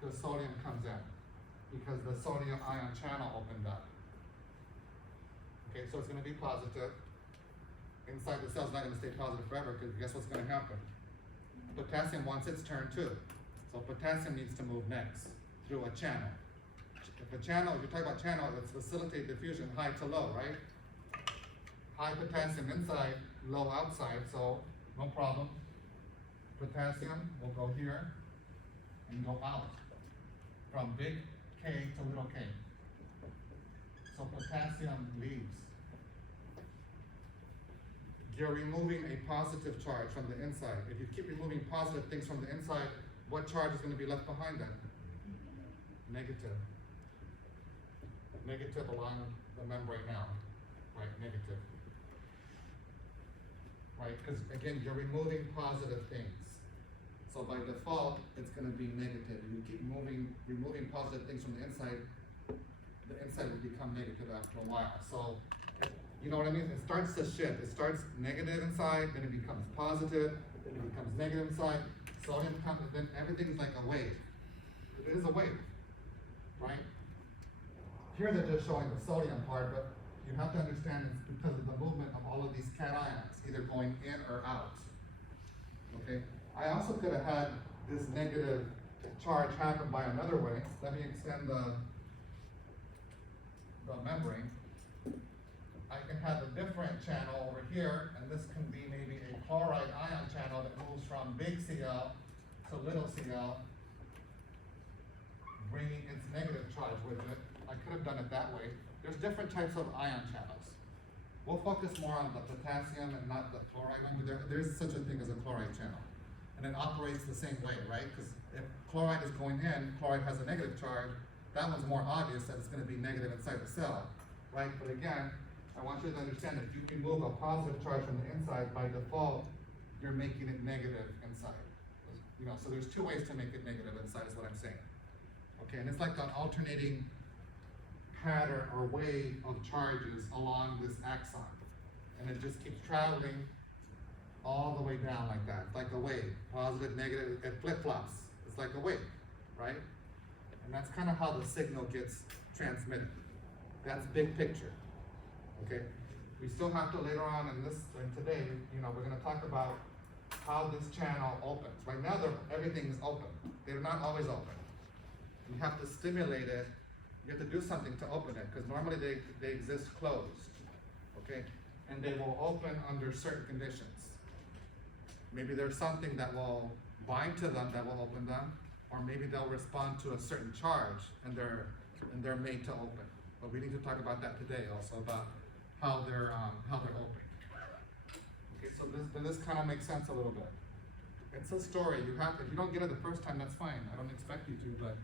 because sodium comes in, because the sodium ion channel opened up. Okay, so it's going to be positive. Inside the cell is not going to stay positive forever because guess what's going to happen? Potassium wants its turn too. So potassium needs to move next through a channel. If a channel, if you're talking about channel, let's facilitate diffusion high to low, right? High potassium inside, low outside, so no problem. Potassium will go here and go out from big K to little k. So potassium potassium leaves, you're removing a positive charge from the inside. If you keep removing positive things from the inside, what charge is going to be left behind then? Negative. Negative along the membrane now, right? Negative. Right? Because again, you're removing positive things. So by default, it's going to be negative. You keep removing positive things from the inside will become negative after a while. So, you know what I mean? It starts to shift. It starts negative inside, then it becomes positive, then it becomes negative inside. Sodium comes, then everything's like a wave. It is a wave, right? Here they're just showing the sodium part, but you have to understand it's because of the movement of all of these cations, either going in or out. Okay? I also could have had this negative charge happen by another way. Let me extend the membrane. I can have a different channel over here, and this can be maybe a chloride ion channel that moves from big Cl to little Cl, bringing its negative charge with it. I could have done it that way. There's different types of ion channels. We'll focus more on the potassium and not the chloride one, but there's such a thing as a chloride channel. And it operates the same way, right? Because if chloride is going in, chloride has a negative charge, that one's more obvious that it's going to be negative inside the cell, right? But again, I want you to understand that if you remove a positive charge from the inside, by default, you're making it negative inside. You know, so there's two ways to make it negative inside is what I'm saying. Okay, and it's like an alternating pattern or wave of charges along this axon. And it just keeps traveling all the way down like that. It's like a wave, positive, negative, it flip-flops. It's like a wave, right? And that's kind of how the signal gets transmitted. That's big picture, okay? We still have to later on in today, you know, we're gonna talk about how this channel opens. Right now, everything is open. They're not always open. You have to stimulate it. You have to do something to open it, because normally they exist closed, okay? And they will open under certain conditions. Maybe there's something that will bind to them that will open them, or maybe they'll respond to a certain charge and they're made to open. But we need to talk about that today also, about how they're open. Okay, so this kind of makes sense a little bit. It's a story. If you don't get it the first time, that's fine. I don't expect you to, but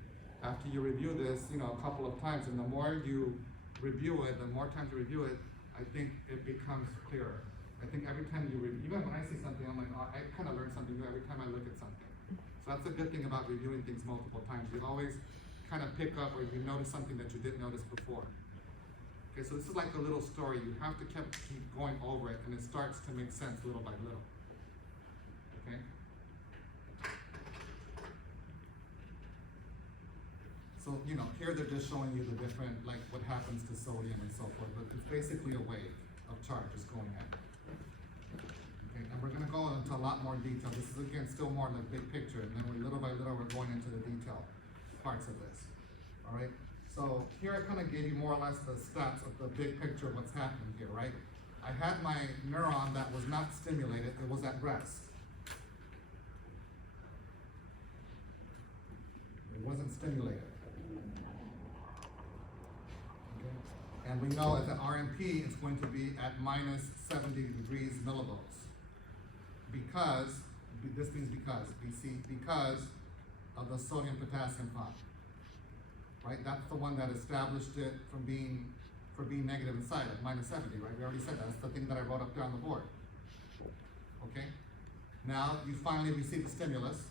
after you review this, you know, a couple of times, and the more you review it, the more times you review it, I think it becomes clearer. I think every time you review, even when I see something, I'm like, oh, I kind of learn something new every time I look at something. So that's a good thing about reviewing things multiple times. You always kind of pick up or you notice something that you didn't notice before. Okay, so this is like a little story. You have to keep going over it, and it starts to make sense little by little. Okay? So, you know, here they're just showing you the different, like what happens to sodium and so forth, but it's basically a wave of charges going in. Okay, and we're gonna go into a lot more detail. This is again still more like big picture, and then little by little we're going into the detail parts of this. All right. So here I kind of gave you more or less the stats of the big picture of what's happening here, right? I had my neuron that was not stimulated; it was at rest. It wasn't stimulated. Okay. And we know at the RMP it's going to be at minus 70 degrees millivolts. Because of the sodium potassium pump. Right? That's the one that established it for being negative inside at minus 70, right? We already said that. That's the thing that I wrote up there on the board. Okay? Now you finally receive the stimulus.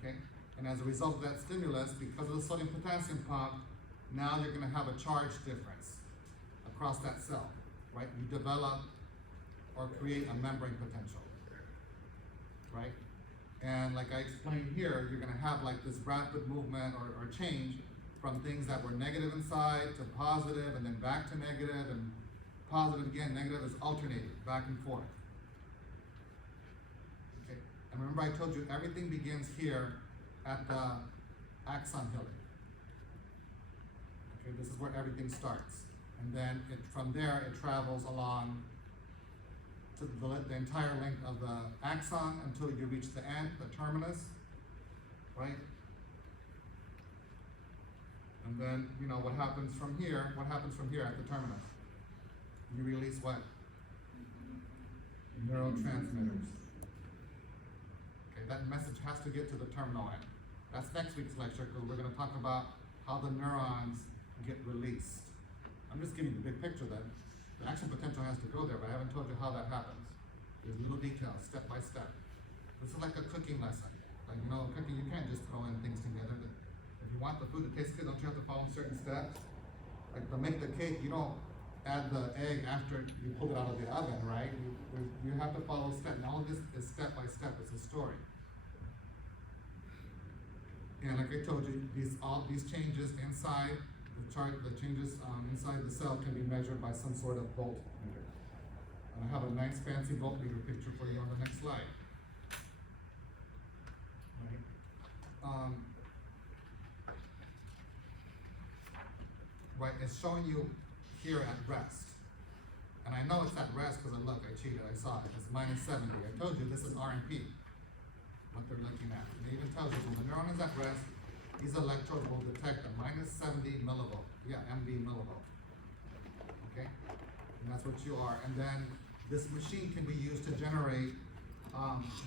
Okay? And as a result of that stimulus, because of the sodium potassium pump, now you're going to have a charge difference across that cell. Right? You develop or create a membrane potential. Right? And like I explained here, you're gonna have like this rapid movement or change from things that were negative inside to positive, and then back to negative, and positive again, negative is alternating back and forth. Okay, and remember I told you everything begins here at the axon hilly. Okay, this is where everything starts. And then from there it travels along to the entire length of the axon until you reach the end, the terminus, right? And then, you know, what happens from here at the terminus? You release what? Neurotransmitters. Okay, that message has to get to the terminal end. That's next week's lecture, because we're gonna talk about how the neurons get released. I'm just giving you the big picture then. The action potential has to go there, but I haven't told you how that happens. There's little details, step by step. This is like a cooking lesson. Like, you know, cooking, you can't just throw in things together. If you want the food to taste good, don't you have to follow certain steps? Like to make the cake, you don't add the egg after you pull it out of the oven, right? You have to follow step. And all of this is step by step. It's a story. And like I told you, all these changes inside the changes inside the cell can be measured by some sort of voltmeter. And I have a nice fancy voltmeter picture for you on the next slide. Right. Right, it's showing you here at rest. And I know it's at rest because look, I cheated, I saw it. It's minus 70. I told you this is RMP, what they're looking at. And it even tells you when the neuron is at rest, these electrodes will detect a minus 70 millivolt. Yeah, MV millivolt. Okay? And that's what you are. And then this machine can be used to generate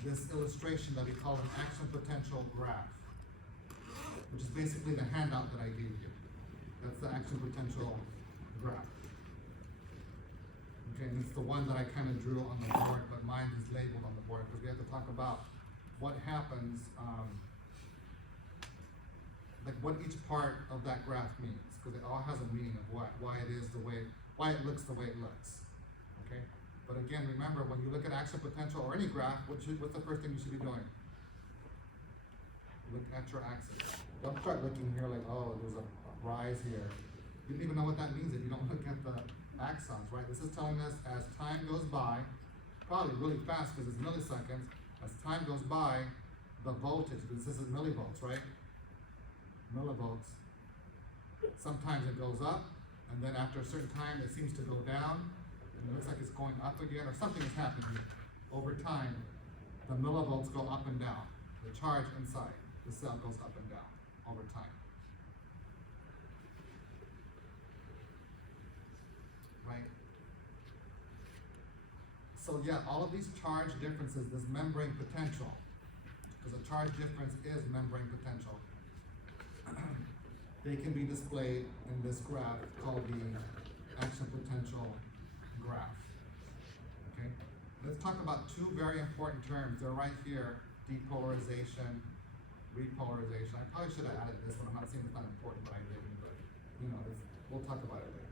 this illustration that we call an action potential graph, which is basically the handout that I gave you. That's the action potential graph. Okay, and it's the one that I kind of drew on the board, but mine is labeled on the board because we have to talk about what happens, like what each part of that graph means, because it all has a meaning of why it is the way, why it looks the way it looks. Okay, but again, remember when you look at action potential or any graph, what's the first thing you should be doing? Look at your axis. Don't start looking here like, oh, there's a rise here. You don't even know what that means if you don't look at the axons, right? This is telling us as time goes by, probably really fast because it's milliseconds, as time goes by, the voltage, this is millivolts, right? Millivolts. Sometimes it goes up, and then after a certain time it seems to go down, and it looks like it's going up again, or something is happening here. Over time, the millivolts go up and down. The charge inside the cell goes up and down over time. Right? So yeah, all of these charge differences, this membrane potential, because a charge difference is membrane potential, they can be displayed in this graph called the action potential graph. Okay? Let's talk about two very important terms. They're right here, depolarization, repolarization. I probably should have added this one. I'm not saying it's not important, but I didn't, but you know, we'll talk about it later.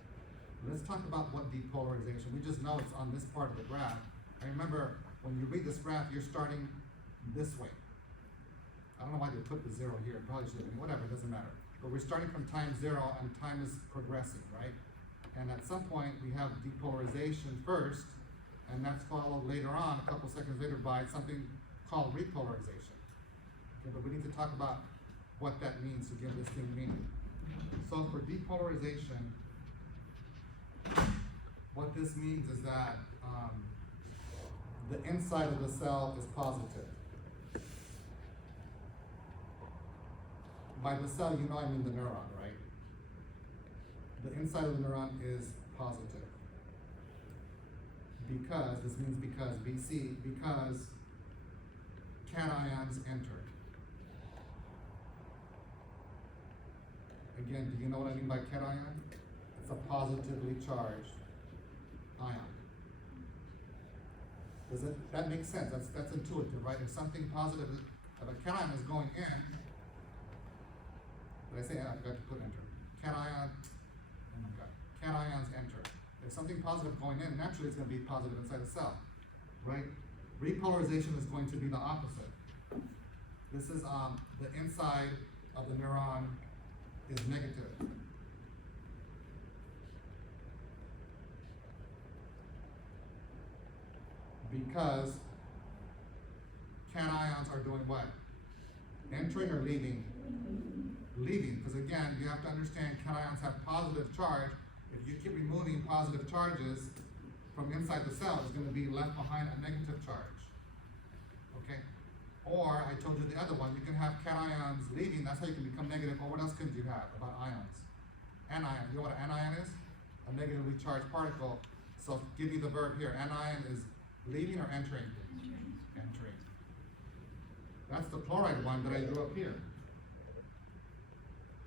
Let's talk about what depolarization. We just know it's on this part of the graph. And remember, when you read this graph, you're starting this way. I don't know why they put the 0 here. Probably should have been, whatever, it doesn't matter. But we're starting from time 0 and time is progressing, right? And at some point, we have depolarization first, and that's followed later on, a couple seconds later, by something called repolarization. Okay, but we need to talk about what that means to give this thing meaning. So for depolarization, what this means is that the inside of the cell is positive. By the cell, you know I mean the neuron, right? The inside of the neuron is positive. Because, this means because, BC, because cations enter. Again, do you know what I mean by cation? It's a positively charged ion. That makes sense, that's intuitive, right? If something positive, if a cation is going in, did I say, I forgot to put enter. Cation, oh my God, cations enter. If something positive going in, naturally it's going to be positive inside the cell, right? Repolarization is going to be the opposite. This is the inside of the neuron is negative. Because cations are doing what? Entering or leaving? Leaving, because again, you have to understand cations have positive charge. If you keep removing positive charges from inside the cell, it's going to be left behind a negative charge. Okay? Or I told you the other one, you can have cations leaving, that's how you can become negative. Or what else could you have about ions? Anion, you know what an anion is? A negatively charged particle. So give you the verb here, anion is leaving or entering? Entering. That's the chloride one that I drew up here.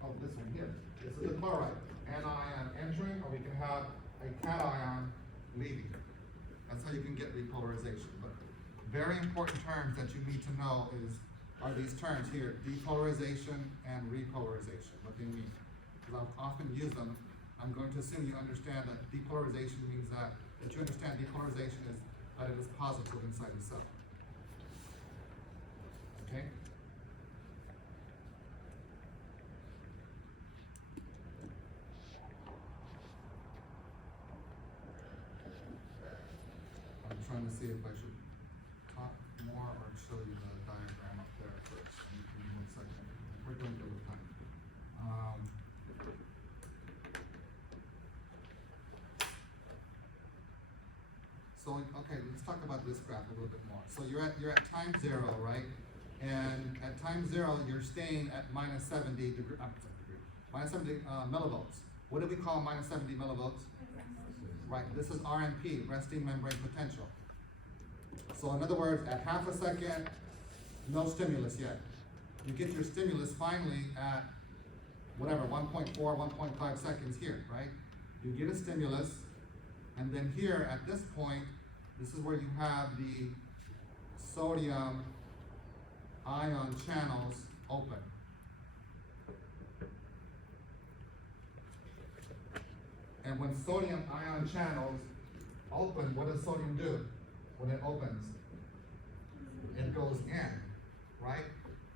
Oh, this one here. This is the chloride. Anion entering, or we can have a cation leaving. That's how you can get repolarization. But very important terms that you need to know are these terms here, depolarization and repolarization, what they mean. Because I'll often use them. I'm going to assume you understand that depolarization means that you understand depolarization is that it is positive inside the cell. Okay? I'm trying to see if I should talk more or show you the diagram up there first. Give me 1 second. We're doing good with time. So, okay, let's talk about this graph a little bit more. So you're at time 0, right? And at time 0, you're staying at minus 70 millivolts. What do we call minus 70 millivolts? Right, this is RMP, resting membrane potential. So in other words, at half a second, no stimulus yet. You get your stimulus finally at whatever, 1.4, 1.5 seconds here, right? You get a stimulus, and then here at this point, this is where you have the sodium ion channels open. And when sodium ion channels open, what does sodium do when it opens? It goes in, right?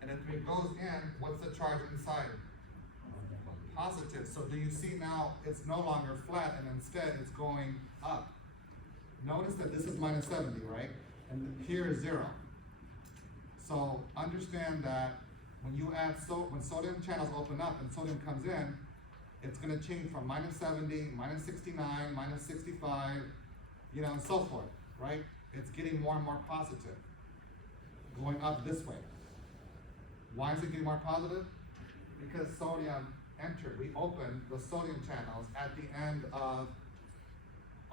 And if it goes in, what's the charge inside? Positive. So do you see now it's no longer flat and instead it's going up? Notice that this is minus 70, right? And here is 0. So understand that when you add when sodium channels open up and sodium comes in, it's going to change from minus 70, minus 69, minus 65, you know, and so forth, right? It's getting more and more positive, going up this way. Why is it getting more positive? Because sodium entered. We opened the sodium channels at the end of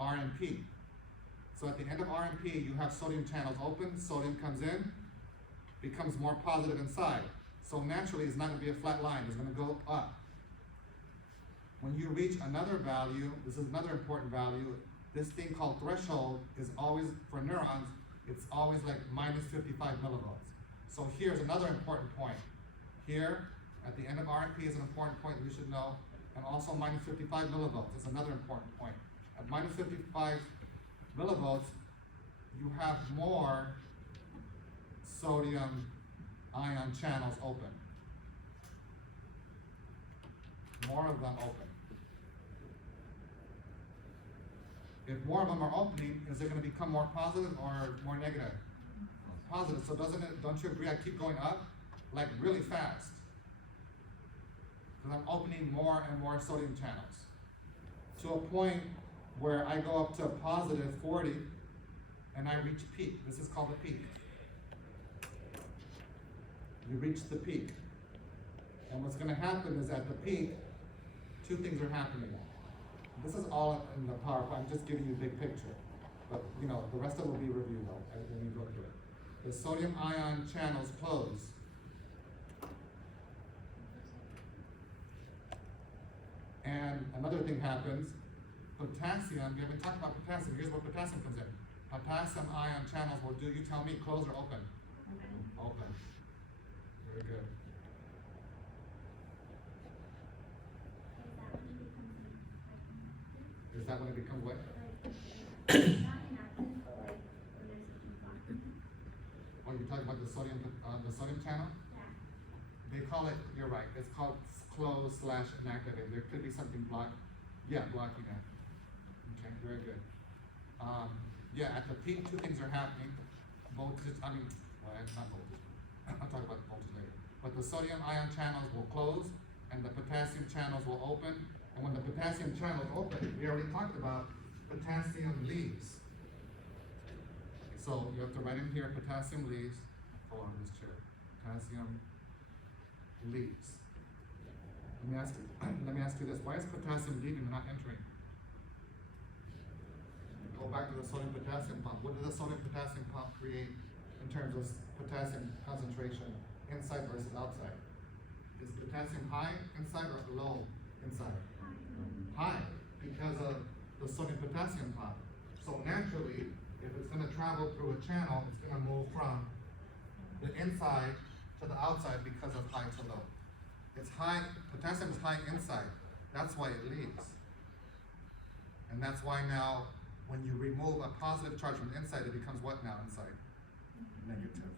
RMP. So at the end of RMP, you have sodium channels open, sodium comes in, becomes more positive inside. So naturally, it's not going to be a flat line, it's going to go up. When you reach another value, this is another important value, this thing called threshold is always, for neurons, it's always like minus 55 millivolts. So here's another important point. Here, at the end of RMP is an important point that you should know, and also minus 55 millivolts is another important point. At minus 55 millivolts, you have more sodium ion channels open. More of them open. If more of them are opening, is it going to become more positive or more negative? Positive. So don't you agree I keep going up? Like really fast. Because I'm opening more and more sodium channels. To a point where I go up to a positive 40 and I reach peak. This is called the peak. You reach the peak. And what's going to happen is at the peak, two things are happening. This is all in the PowerPoint. I'm just giving you a big picture. But you know, the rest of it will be reviewed though when we go through it. The sodium ion channels close. And another thing happens, potassium, we haven't talked about potassium. Here's where potassium comes in. Potassium ion channels will do, you tell me, close or open? Open. Very good. Is that when it becomes what? Oh, you're talking about the sodium channel? Yeah. They call it, you're right, it's called closed / inactivated. There could be something blocking it. Okay, very good. Yeah, at the peak, two things are happening. Voltage, not voltage. I'll talk about voltage later. But the sodium ion channels will close and the potassium channels will open. And when the potassium channels open, we already talked about potassium leaves. So you have to write in here potassium leaves. fall out of this chair. Potassium leaves. Let me ask you this, why is potassium leaving and not entering? Go back to the sodium potassium pump. What does the sodium potassium pump create in terms of potassium concentration inside versus outside? Is potassium high inside or low inside? High, because of the sodium potassium pump. So naturally, if it's gonna travel through a channel, it's gonna move from the inside to the outside because of high to low. It's high, potassium is high inside, that's why it leaves. And that's why now, when you remove a positive charge from the inside, it becomes what now inside? Negative.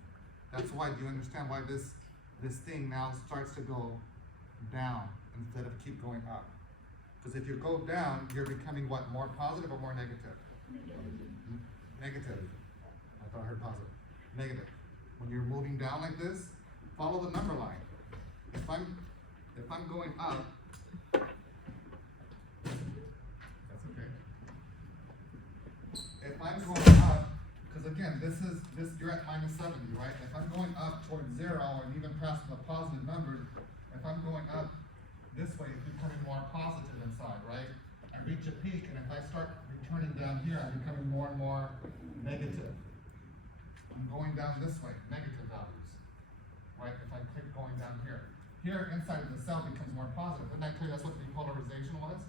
That's why, do you understand why this thing now starts to go down instead of keep going up? Because if you go down, you're becoming what, more positive or more negative? Negative. I thought I heard positive. Negative. When you're moving down like this, follow the number line. If I'm going up, that's okay. If I'm going up, because again, you're at minus 70, right? If I'm going up towards 0 and even past the positive numbers, if I'm going up this way, it's becoming more positive inside, right? I reach a peak, and if I start returning down here, I'm becoming more and more negative. I'm going down this way, negative values, right? If I keep going down here. Here, inside of the cell becomes more positive. Isn't that clear? That's what repolarization was?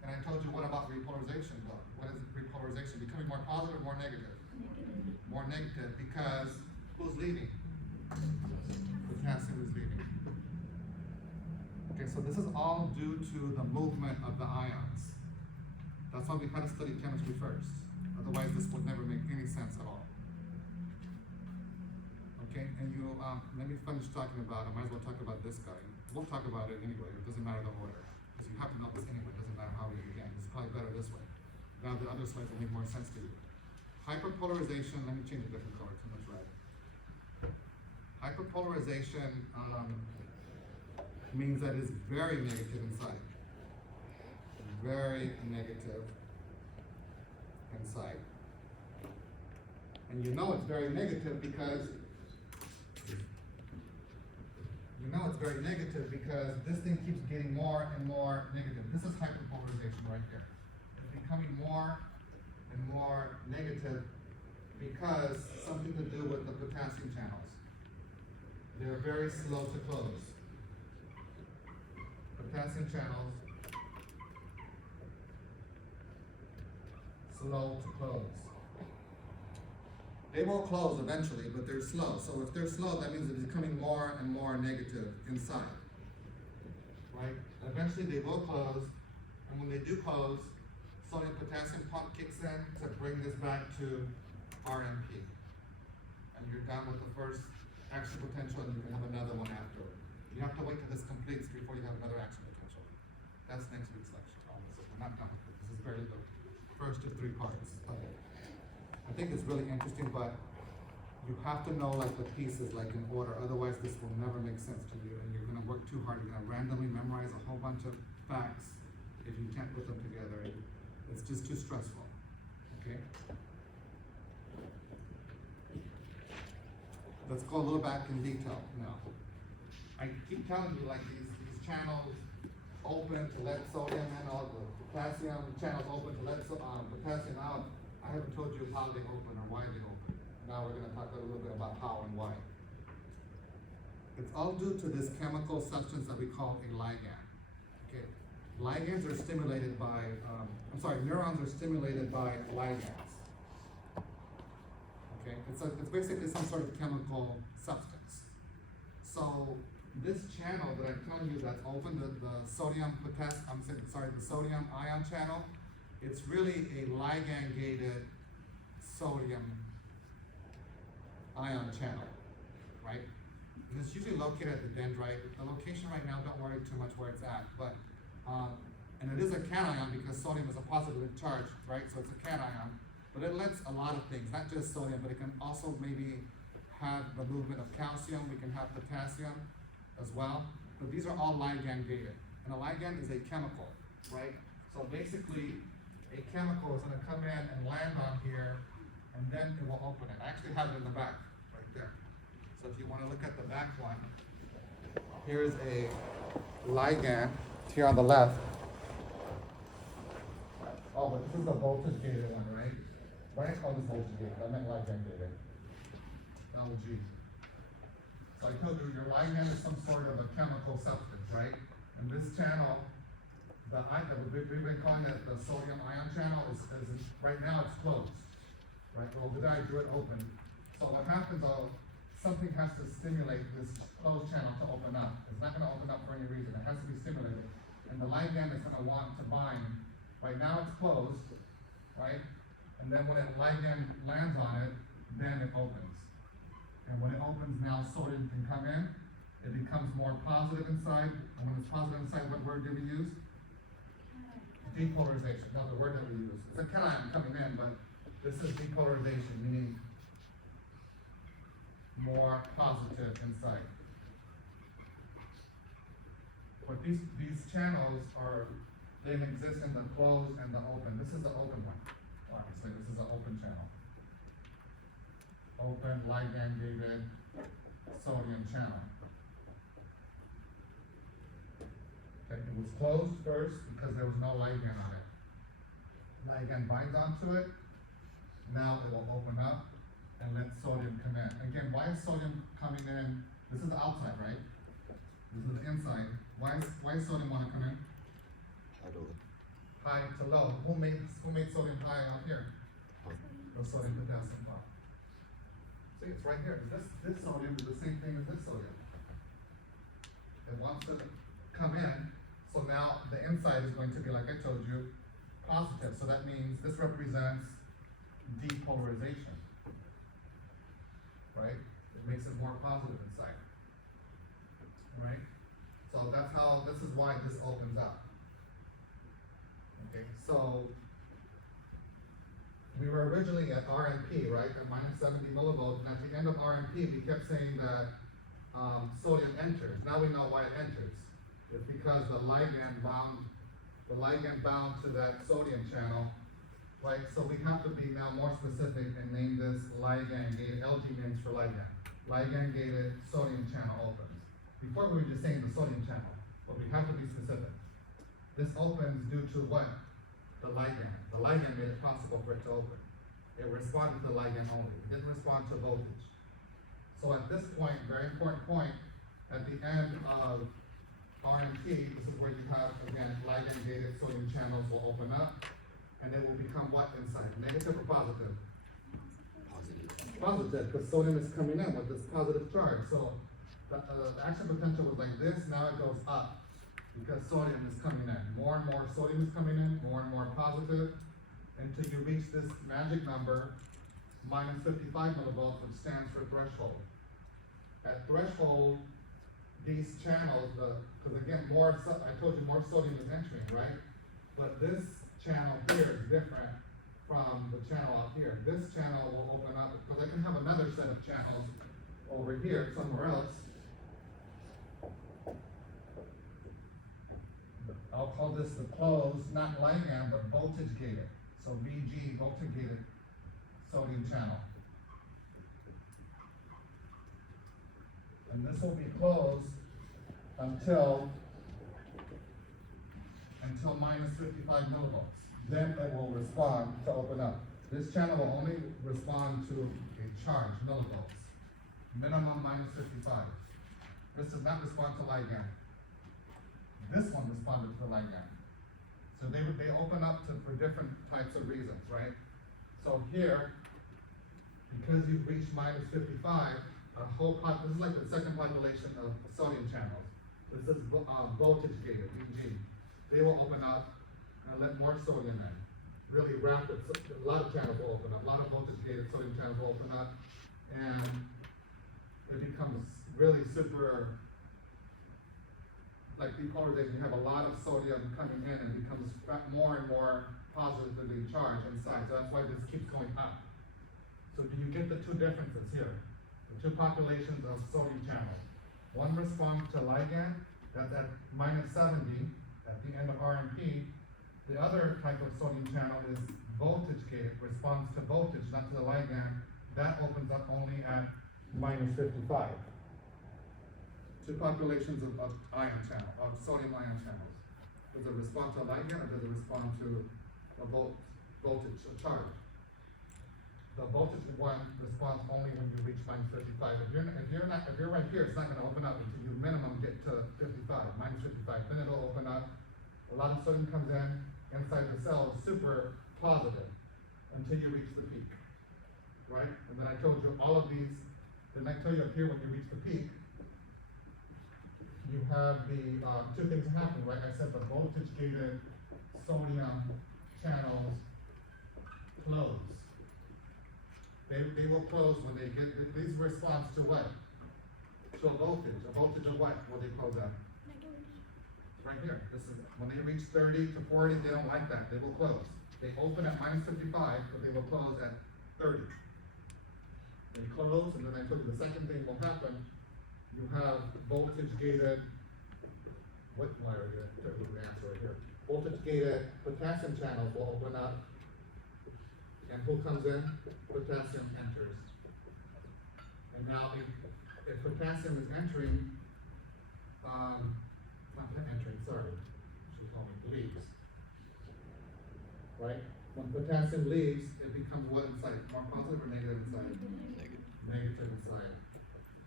And I told you, what about repolarization, though? What is repolarization? Becoming more positive or more negative? More negative, because who's leaving? Potassium is leaving. Okay, so this is all due to the movement of the ions. That's why we had to study chemistry first. Otherwise, this would never make any sense at all. Okay, and let me finish talking about, I might as well talk about this guy. We'll talk about it anyway, it doesn't matter the order. Because you have to know this anyway, it doesn't matter how we begin. It's probably better this way. Now the other slides will make more sense to you. Hyperpolarization, let me change a different color, too much red. Hyperpolarization means that it's very negative inside. Very negative inside. And you know it's very negative because this thing keeps getting more and more negative. This is hyperpolarization right here. It's becoming more and more negative because something to do with the potassium channels. They're very slow to close. Potassium channels, slow to close. They will close eventually, but they're slow. So if they're slow, that means it's becoming more and more negative inside, right? Eventually they will close, and when they do close, sodium potassium pump kicks in to bring this back to RMP. And you're done with the first action potential, and you can have another one after. You have to wait till this completes before you have another action potential. That's next week's lecture. We're not done with it. This is barely the first of 3 parts. Okay. I think it's really interesting, but you have to know like the pieces like in order, otherwise this will never make sense to you, and you're gonna work too hard. You're gonna randomly memorize a whole bunch of facts if you can't put them together. It's just too stressful, okay? Let's go a little back in detail now. I keep telling you like these channels open to let sodium in, all the potassium channels open to let potassium out. I haven't told you how they open or why they open. Now we're going to talk a little bit about how and why. It's all due to this chemical substance that we call a ligand. Okay, ligands are stimulated by, neurons are stimulated by ligands. Okay, it's basically some sort of chemical substance. So this channel that I'm telling you that's open, the sodium ion channel, it's really a ligand-gated sodium ion channel, right? And it's usually located at the dendrite. The location right now, don't worry too much where it's at, but, and it is a cation because sodium is a positive charge, right? So it's a cation, but it lets a lot of things, not just sodium, but it can also maybe have the movement of calcium, we can have potassium as well, but these are all ligand-gated. And a ligand is a chemical, right? So basically, a chemical is going to come in and land on here, and then it will open it. I actually have it in the back, right there. So if you wanna look at the back one, here's a ligand here on the left. Oh, but this is the voltage gated one, right? Why did I call this voltage gated? I meant ligand gated. LG. So I told you your ligand is some sort of a chemical substance, right? And this channel, we've been calling it the sodium ion channel, is right now it's closed, right? Well, the dye drew it open. So what happens, something has to stimulate this closed channel to open up. It's not gonna open up for any reason, it has to be stimulated. And the ligand is gonna want to bind. Right now it's closed, right? And then when that ligand lands on it, then it opens. And when it opens, now sodium can come in, it becomes more positive inside. And when it's positive inside, what word do we use? Depolarization, not the word that we use. It's a cation coming in, but this is depolarization, meaning more positive inside. But these channels they exist in the closed and the open. This is the open one. Obviously, this is the open channel. Open ligand gated sodium channel. Okay, it was closed first because there was no ligand on it. Ligand binds onto it. Now it will open up and let sodium come in. Again, why is sodium coming in? This is the outside, right? This is the inside. Why does sodium want to come in? High to low. Who made sodium high out here? The sodium potassium bond. See, it's right here. This sodium is the same thing as this sodium. It wants to come in, so now the inside is going to be, like I told you, positive. So that means this represents depolarization, right? It makes it more positive inside, right? So this is why this opens up. Okay, so we were originally at RMP, right, at minus 70 millivolts, and at the end of RMP, we kept saying that sodium enters. Now we know why it enters. It's because the ligand bound to that sodium channel, right? So we have to be now more specific and name this ligand gated. LG means for ligand. Ligand gated sodium channel opens. Before we were just saying the sodium channel, but we have to be specific. This opens due to what? The ligand. The ligand made it possible for it to open. It responded to the ligand only. It didn't respond to voltage. So at this point, very important point, at the end of RMP, this is where you have, again, ligand-gated sodium channels will open up, and they will become what inside? Negative or positive? Positive. Positive, because sodium is coming in with this positive charge. So the action potential was like this, now it goes up, because sodium is coming in. More and more sodium is coming in, more and more positive, until you reach this magic number, minus 55 millivolts, which stands for threshold. At threshold, these channels, because again, I told you more sodium is entering, right? But this channel here is different from the channel out here. This channel will open up, because I can have another set of channels over here somewhere else. I'll call this the closed, not ligand, but voltage gated. So VG, voltage gated sodium channel. And this will be closed until minus 55 millivolts. Then it will respond to open up. This channel will only respond to a charge, millivolts. Minimum minus 55. This does not respond to ligand. This one responded to the ligand. So they open up for different types of reasons, right? So here, because you've reached minus 55, this is like the second population of sodium channels. This is voltage gated, VG. They will open up and let more sodium in. Really rapid, a lot of channels will open up, a lot of voltage gated sodium channels will open up, and it becomes really super, like depolarization. You have a lot of sodium coming in and it becomes more and more positively charged inside. So that's why this keeps going up. So do you get the two differences here? The two populations of sodium channels. One responds to ligand, that's at minus 70 at the end of RMP. The other type of sodium channel is voltage gated, responds to voltage, not to the ligand. That opens up only at minus 55. Two populations of ion channel, of sodium ion channels. Does it respond to a ligand or does it respond to a voltage, a charge? The voltage one responds only when you reach minus 55. If you're right here, it's not gonna open up until you minimum get to 55, minus 55. Then it'll open up. A lot of sodium comes in inside the cell, super positive, until you reach the peak, right? And then I told you all of these, then I tell you up here when you reach the peak, you have the, two things happen, right? I said the voltage gated sodium channels close. They will close when they get, these responds to what? To a voltage of what will they close at? Right here, this is, when they reach 30 to 40, they don't like that, they will close. They open at minus 55, but they will close at 30. They close, and then I told you the second thing will happen, you have voltage gated, what wire here, there's the answer right here. Voltage gated potassium channels will open up, and who comes in? Potassium enters. And now if potassium is entering, not entering, sorry, she told me leaves. Right? When potassium leaves, it becomes what inside? More positive or negative inside? Negative. Negative inside.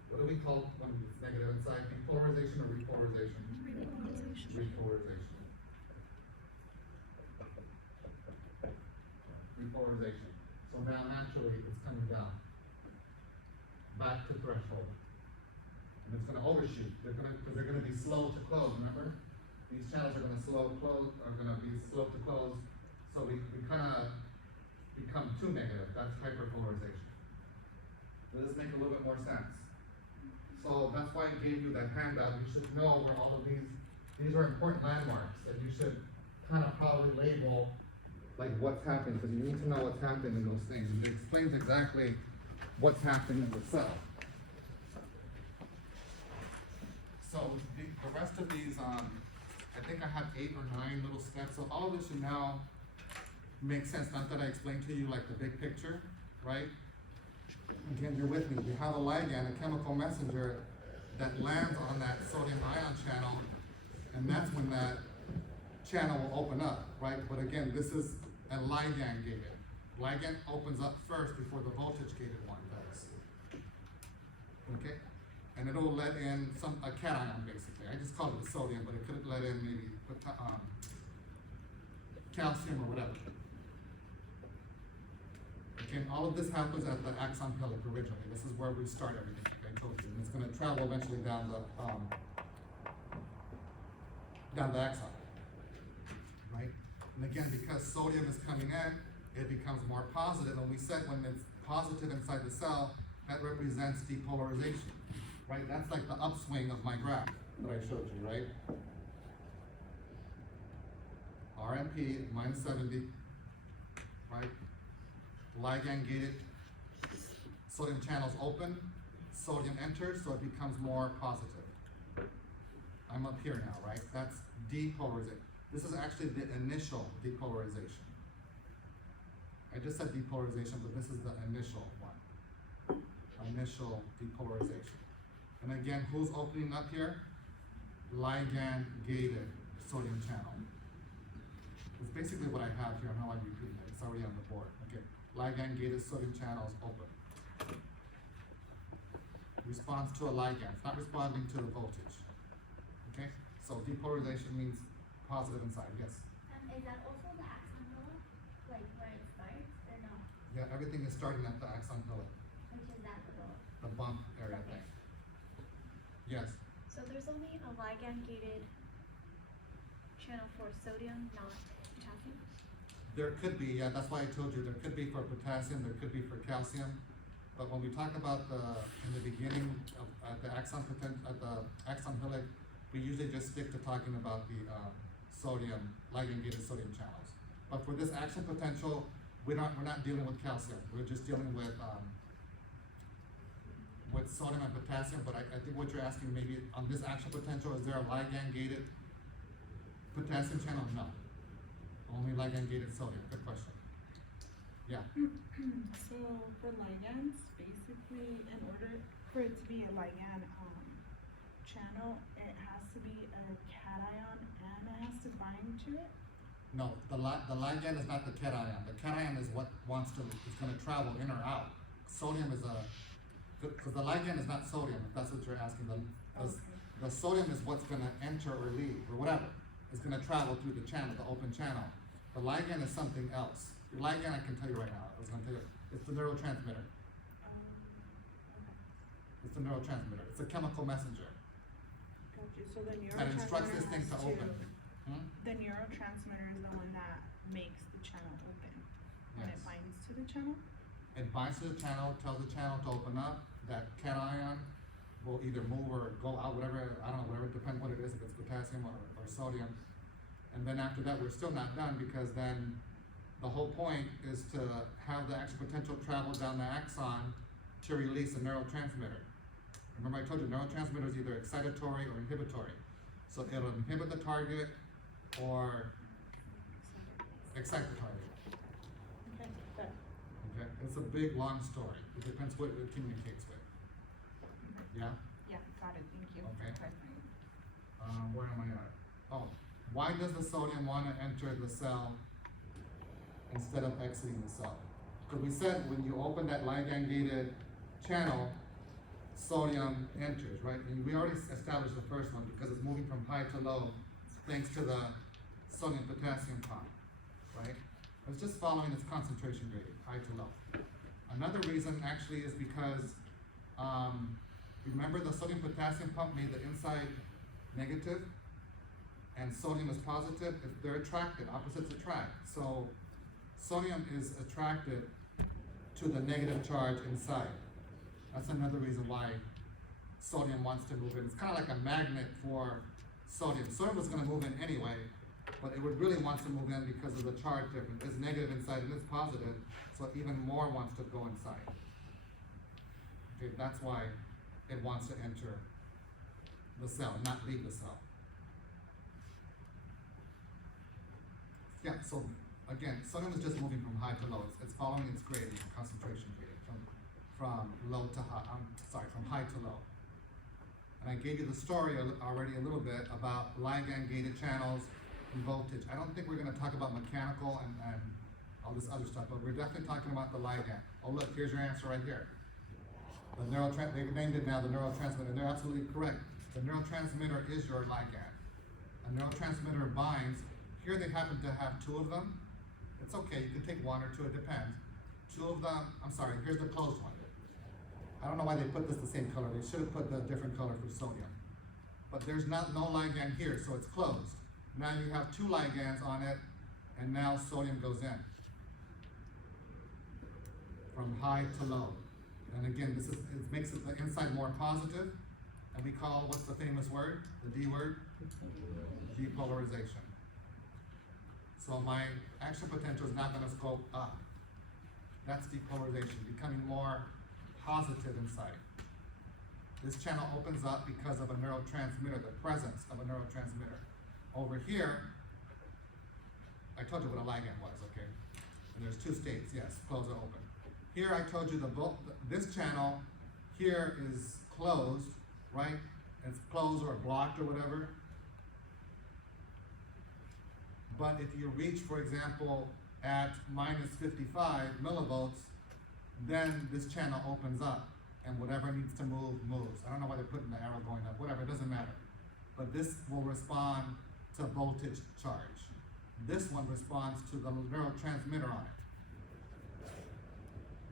What do we call when it's negative inside? Depolarization or repolarization? Repolarization. Repolarization. So now naturally it's coming down. Back to threshold. And it's gonna overshoot. Because they're gonna be slow to close, remember? These channels are gonna be slow to close. So we kinda become too negative. That's hyperpolarization. Does this make a little bit more sense? So that's why I gave you that handout. You should know where all of these are important landmarks, and you should kind of probably label like what's happening, because you need to know what's happening in those things. It explains exactly what's happening in the cell. So the rest of these, I think I have 8 or 9 little steps. So all of this should now make sense. Not that I explained to you like the big picture, right? Again, you're with me. We have a ligand, a chemical messenger that lands on that sodium ion channel, and that's when that channel will open up, right? But again, this is a ligand gated. Ligand opens up first before the voltage gated one does. Okay? And it'll let in a cation basically. I just call it a sodium, but it could let in maybe calcium or whatever. Again, all of this happens at the axon pellet originally. This is where we start everything, like I told you. And it's gonna travel eventually down the axon, right? And again, because sodium is coming in, it becomes more positive. And we said when it's positive inside the cell, that represents depolarization, right? That's like the upswing of my graph that I showed you, right? RMP minus 70, right? Ligand gated, sodium channels open, sodium enters, so it becomes more positive. I'm up here now, right? That's depolarization. This is actually the initial depolarization. I just said depolarization, but this is the initial one. Initial depolarization. And again, who's opening up here? Ligand gated sodium channel. It's basically what I have here. I'm not repeating it. It's already on the board. Okay. Ligand gated sodium channels open. Responds to a ligand. It's not responding to the voltage. Okay? So depolarization means positive inside. Yes? Is that also the axon pillar? Like where it starts or no? Yeah, everything is starting at the axon pillar, Which is that little? the bump area thing. Yes. So there's only a ligand-gated channel for sodium, not potassium? There could be, yeah, that's why I told you, there could be for potassium, there could be for calcium. But when we talk about in the beginning of, at the axon hillock, we usually just stick to talking about the sodium, ligand-gated sodium channels. But for this action potential, we're not dealing with calcium, we're just dealing with sodium and potassium. But I think what you're asking maybe on this action potential, is there a ligand-gated potassium channel? No. Only ligand-gated sodium. Good question. Yeah, So for ligands, basically, in order for it to be a ligand, channel, it has to be a cation and it has to bind to it? no, the ligand is not the cation. The cation is what is gonna travel in or out. Sodium is because the ligand is not sodium, if that's what you're asking. The sodium is what's gonna enter or leave, or whatever. It's gonna travel through the channel, the open channel. The ligand is something else. Your ligand, I can tell you right now, I was gonna tell you, it's the neurotransmitter. It's the neurotransmitter. It's a chemical messenger Got you, so the that instructs this thing to neurotransmitter open. Hmm? the neurotransmitter is the one that makes the channel open. When Yes. it binds to the channel? It binds to the channel, tells the channel to open up. That cation will either move or go out, whatever, I don't know, whatever, depends what it is, if it's potassium or sodium. And then after that, we're still not done, because then the whole point is to have the action potential travel down the axon to release a neurotransmitter. Remember I told you, neurotransmitter is either excitatory or inhibitory. So it'll inhibit the target or excite the target. Okay, good. Okay, it's a big, long story. It depends what it communicates with. Yeah? Yeah, got it, thank you. Okay. Okay. Where am I at? Oh, why does the sodium want to enter the cell instead of exiting the cell? Because we said when you open that ligand-gated channel, sodium enters, right? And we already established the first one, because it's moving from high to low thanks to the sodium-potassium pump, right? It's just following its concentration gradient, high to low. Another reason actually is because, remember the sodium-potassium pump made the inside negative and sodium is positive? If they're attracted, opposites attract. So sodium is attracted to the negative charge inside. That's another reason why sodium wants to move in. It's kind of like a magnet for sodium. Sodium was going to move in anyway, but it would really want to move in because of the charge difference. It's negative inside and it's positive, so it even more wants to go inside. Okay, that's why it wants to enter the cell, not leave the cell. Yeah, so again, sodium is just moving from high to low. It's following its gradient, concentration gradient, from low to high, from high to low. And I gave you the story already a little bit about ligand-gated channels and voltage. I don't think we're gonna talk about mechanical and all this other stuff, but we're definitely talking about the ligand. Oh look, here's your answer right here. The they've named it now the neurotransmitter, and they're absolutely correct. The neurotransmitter is your ligand. A neurotransmitter binds. Here they happen to have two of them. It's okay, you can take one or two, it depends. Two of them, I'm sorry, here's the closed one. I don't know why they put this the same color. They should have put the different color for sodium. But there's no ligand here, so it's closed. Now you have two ligands on it, and now sodium goes in. From high to low. And again, it makes the inside more positive, and we call, what's the famous word? The D word? Depolarization. So my action potential is not gonna scope up. That's depolarization, becoming more positive inside. This channel opens up because of a neurotransmitter, the presence of a neurotransmitter. Over here, I told you what a ligand was, okay? And there's two states, yes, close or open. Here I told you this channel here is closed, right? It's closed or blocked or whatever. But if you reach, for example, at minus 55 millivolts, then this channel opens up and whatever needs to move, moves. I don't know why they're putting the arrow going up, whatever, it doesn't matter. But this will respond to voltage charge. This one responds to the neurotransmitter on it.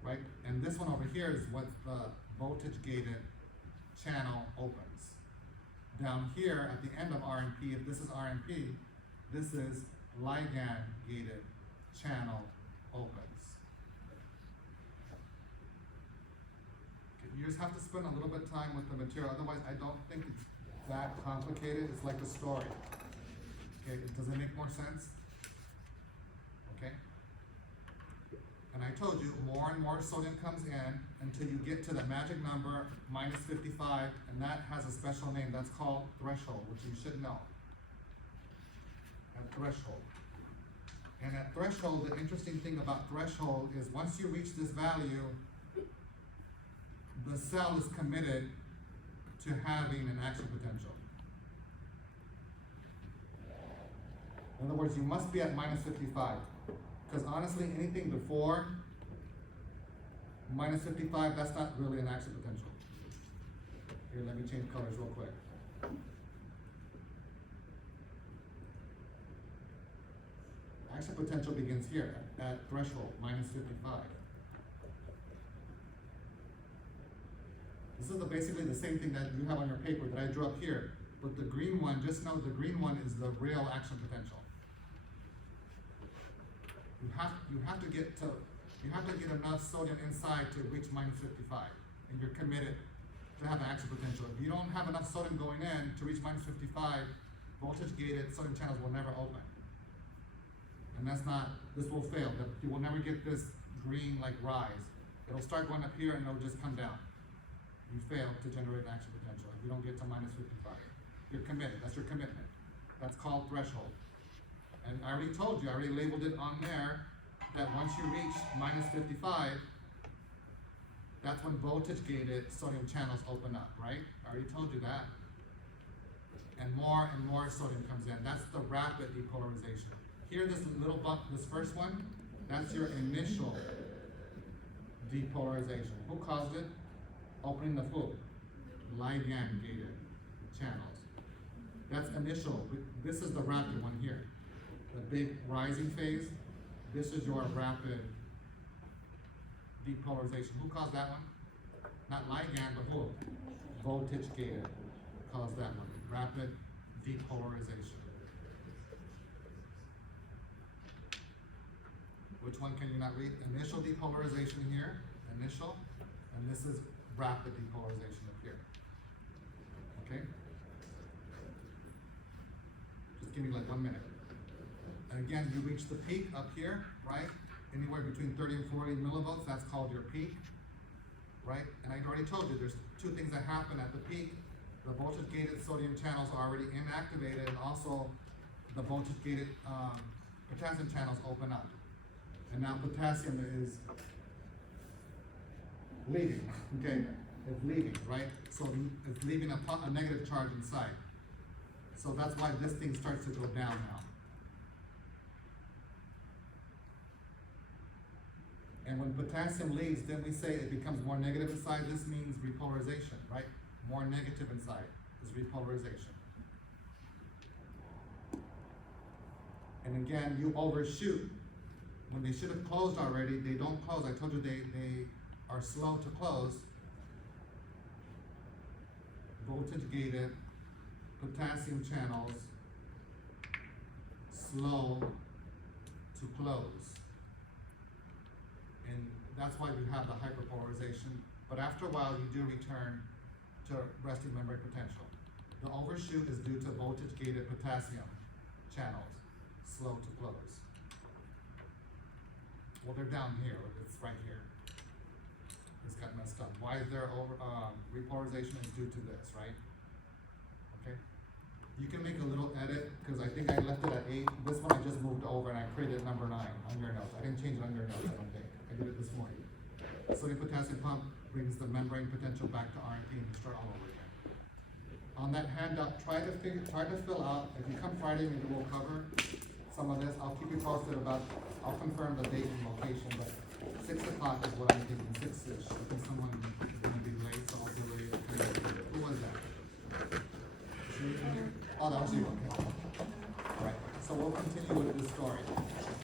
Right? And this one over here is what the voltage gated channel opens. Down here at the end of RMP, if this is RMP, this is ligand gated channel opens. You just have to spend a little bit of time with the material, otherwise I don't think it's that complicated. It's like a story. Okay, does it make more sense? Okay? And I told you, more and more sodium comes in until you get to the magic number, minus 55, and that has a special name. That's called threshold, which you should know. A threshold. And at threshold, the interesting thing about threshold is once you reach this value, the cell is committed to having an action potential. In other words, you must be at minus 55. Because honestly, anything before minus 55, that's not really an action potential. Here, let me change colors real quick. Action potential begins here at threshold, minus 55. This is basically the same thing that you have on your paper that I drew up here. But the green one, just know the green one is the real action potential. You have to get enough sodium inside to reach minus 55, and you're committed to have an action potential. If you don't have enough sodium going in to reach minus 55, voltage gated sodium channels will never open. And this will fail. You will never get this green like rise. It'll start going up here and it'll just come down. You fail to generate an action potential if you don't get to minus 55. You're committed, that's your commitment. That's called threshold. And I already told you, I already labeled it on there, that once you reach minus 55, that's when voltage gated sodium channels open up, right? I already told you that. And more sodium comes in. That's the rapid depolarization. Here, this little bump, this first one, that's your initial depolarization. Who caused it? Opening the who? Ligand gated channels. That's initial. This is the rapid one here. The big rising phase. This is your rapid depolarization. Who caused that one? Not ligand, but who? Voltage gated caused that one. Rapid depolarization. Which one can you not read? Initial depolarization here, initial, and this is rapid depolarization up here. Okay? Just give me like 1 minute. And again, you reach the peak up here, right? Anywhere between 30 and 40 millivolts, that's called your peak, right? And I already told you, there's two things that happen at the peak. The voltage-gated sodium channels are already inactivated, and also the voltage-gated potassium channels open up. And now potassium is leaving, okay? It's leaving, right? So it's leaving a negative charge inside. So that's why this thing starts to go down now. And when potassium leaves, then we say it becomes more negative inside. This means repolarization, right? More negative inside is repolarization. And again, you overshoot. When they should have closed already, they don't close. I told you they are slow to close. Voltage gated potassium channels slow to close. And that's why you have the hyperpolarization. But after a while, you do return to resting membrane potential. The overshoot is due to voltage gated potassium channels slow to close. Well, they're down here, it's right here. It's got messed up. Why is there repolarization is due to this, right? Okay. You can make a little edit, because I think I left it at 8. This one I just moved over and I created number 9 on your notes. I didn't change it on your notes, I don't think. I did it this morning. Sodium potassium pump brings the membrane potential back to RNP and start all over again. On that handout, try to fill out, if you come Friday, maybe we'll cover some of this. I'll keep you posted I'll confirm the date and location, but 6 o'clock is what I'm thinking, 6-ish. I think someone is gonna be late, so I'll be late. Who was that? Oh, that was you, okay.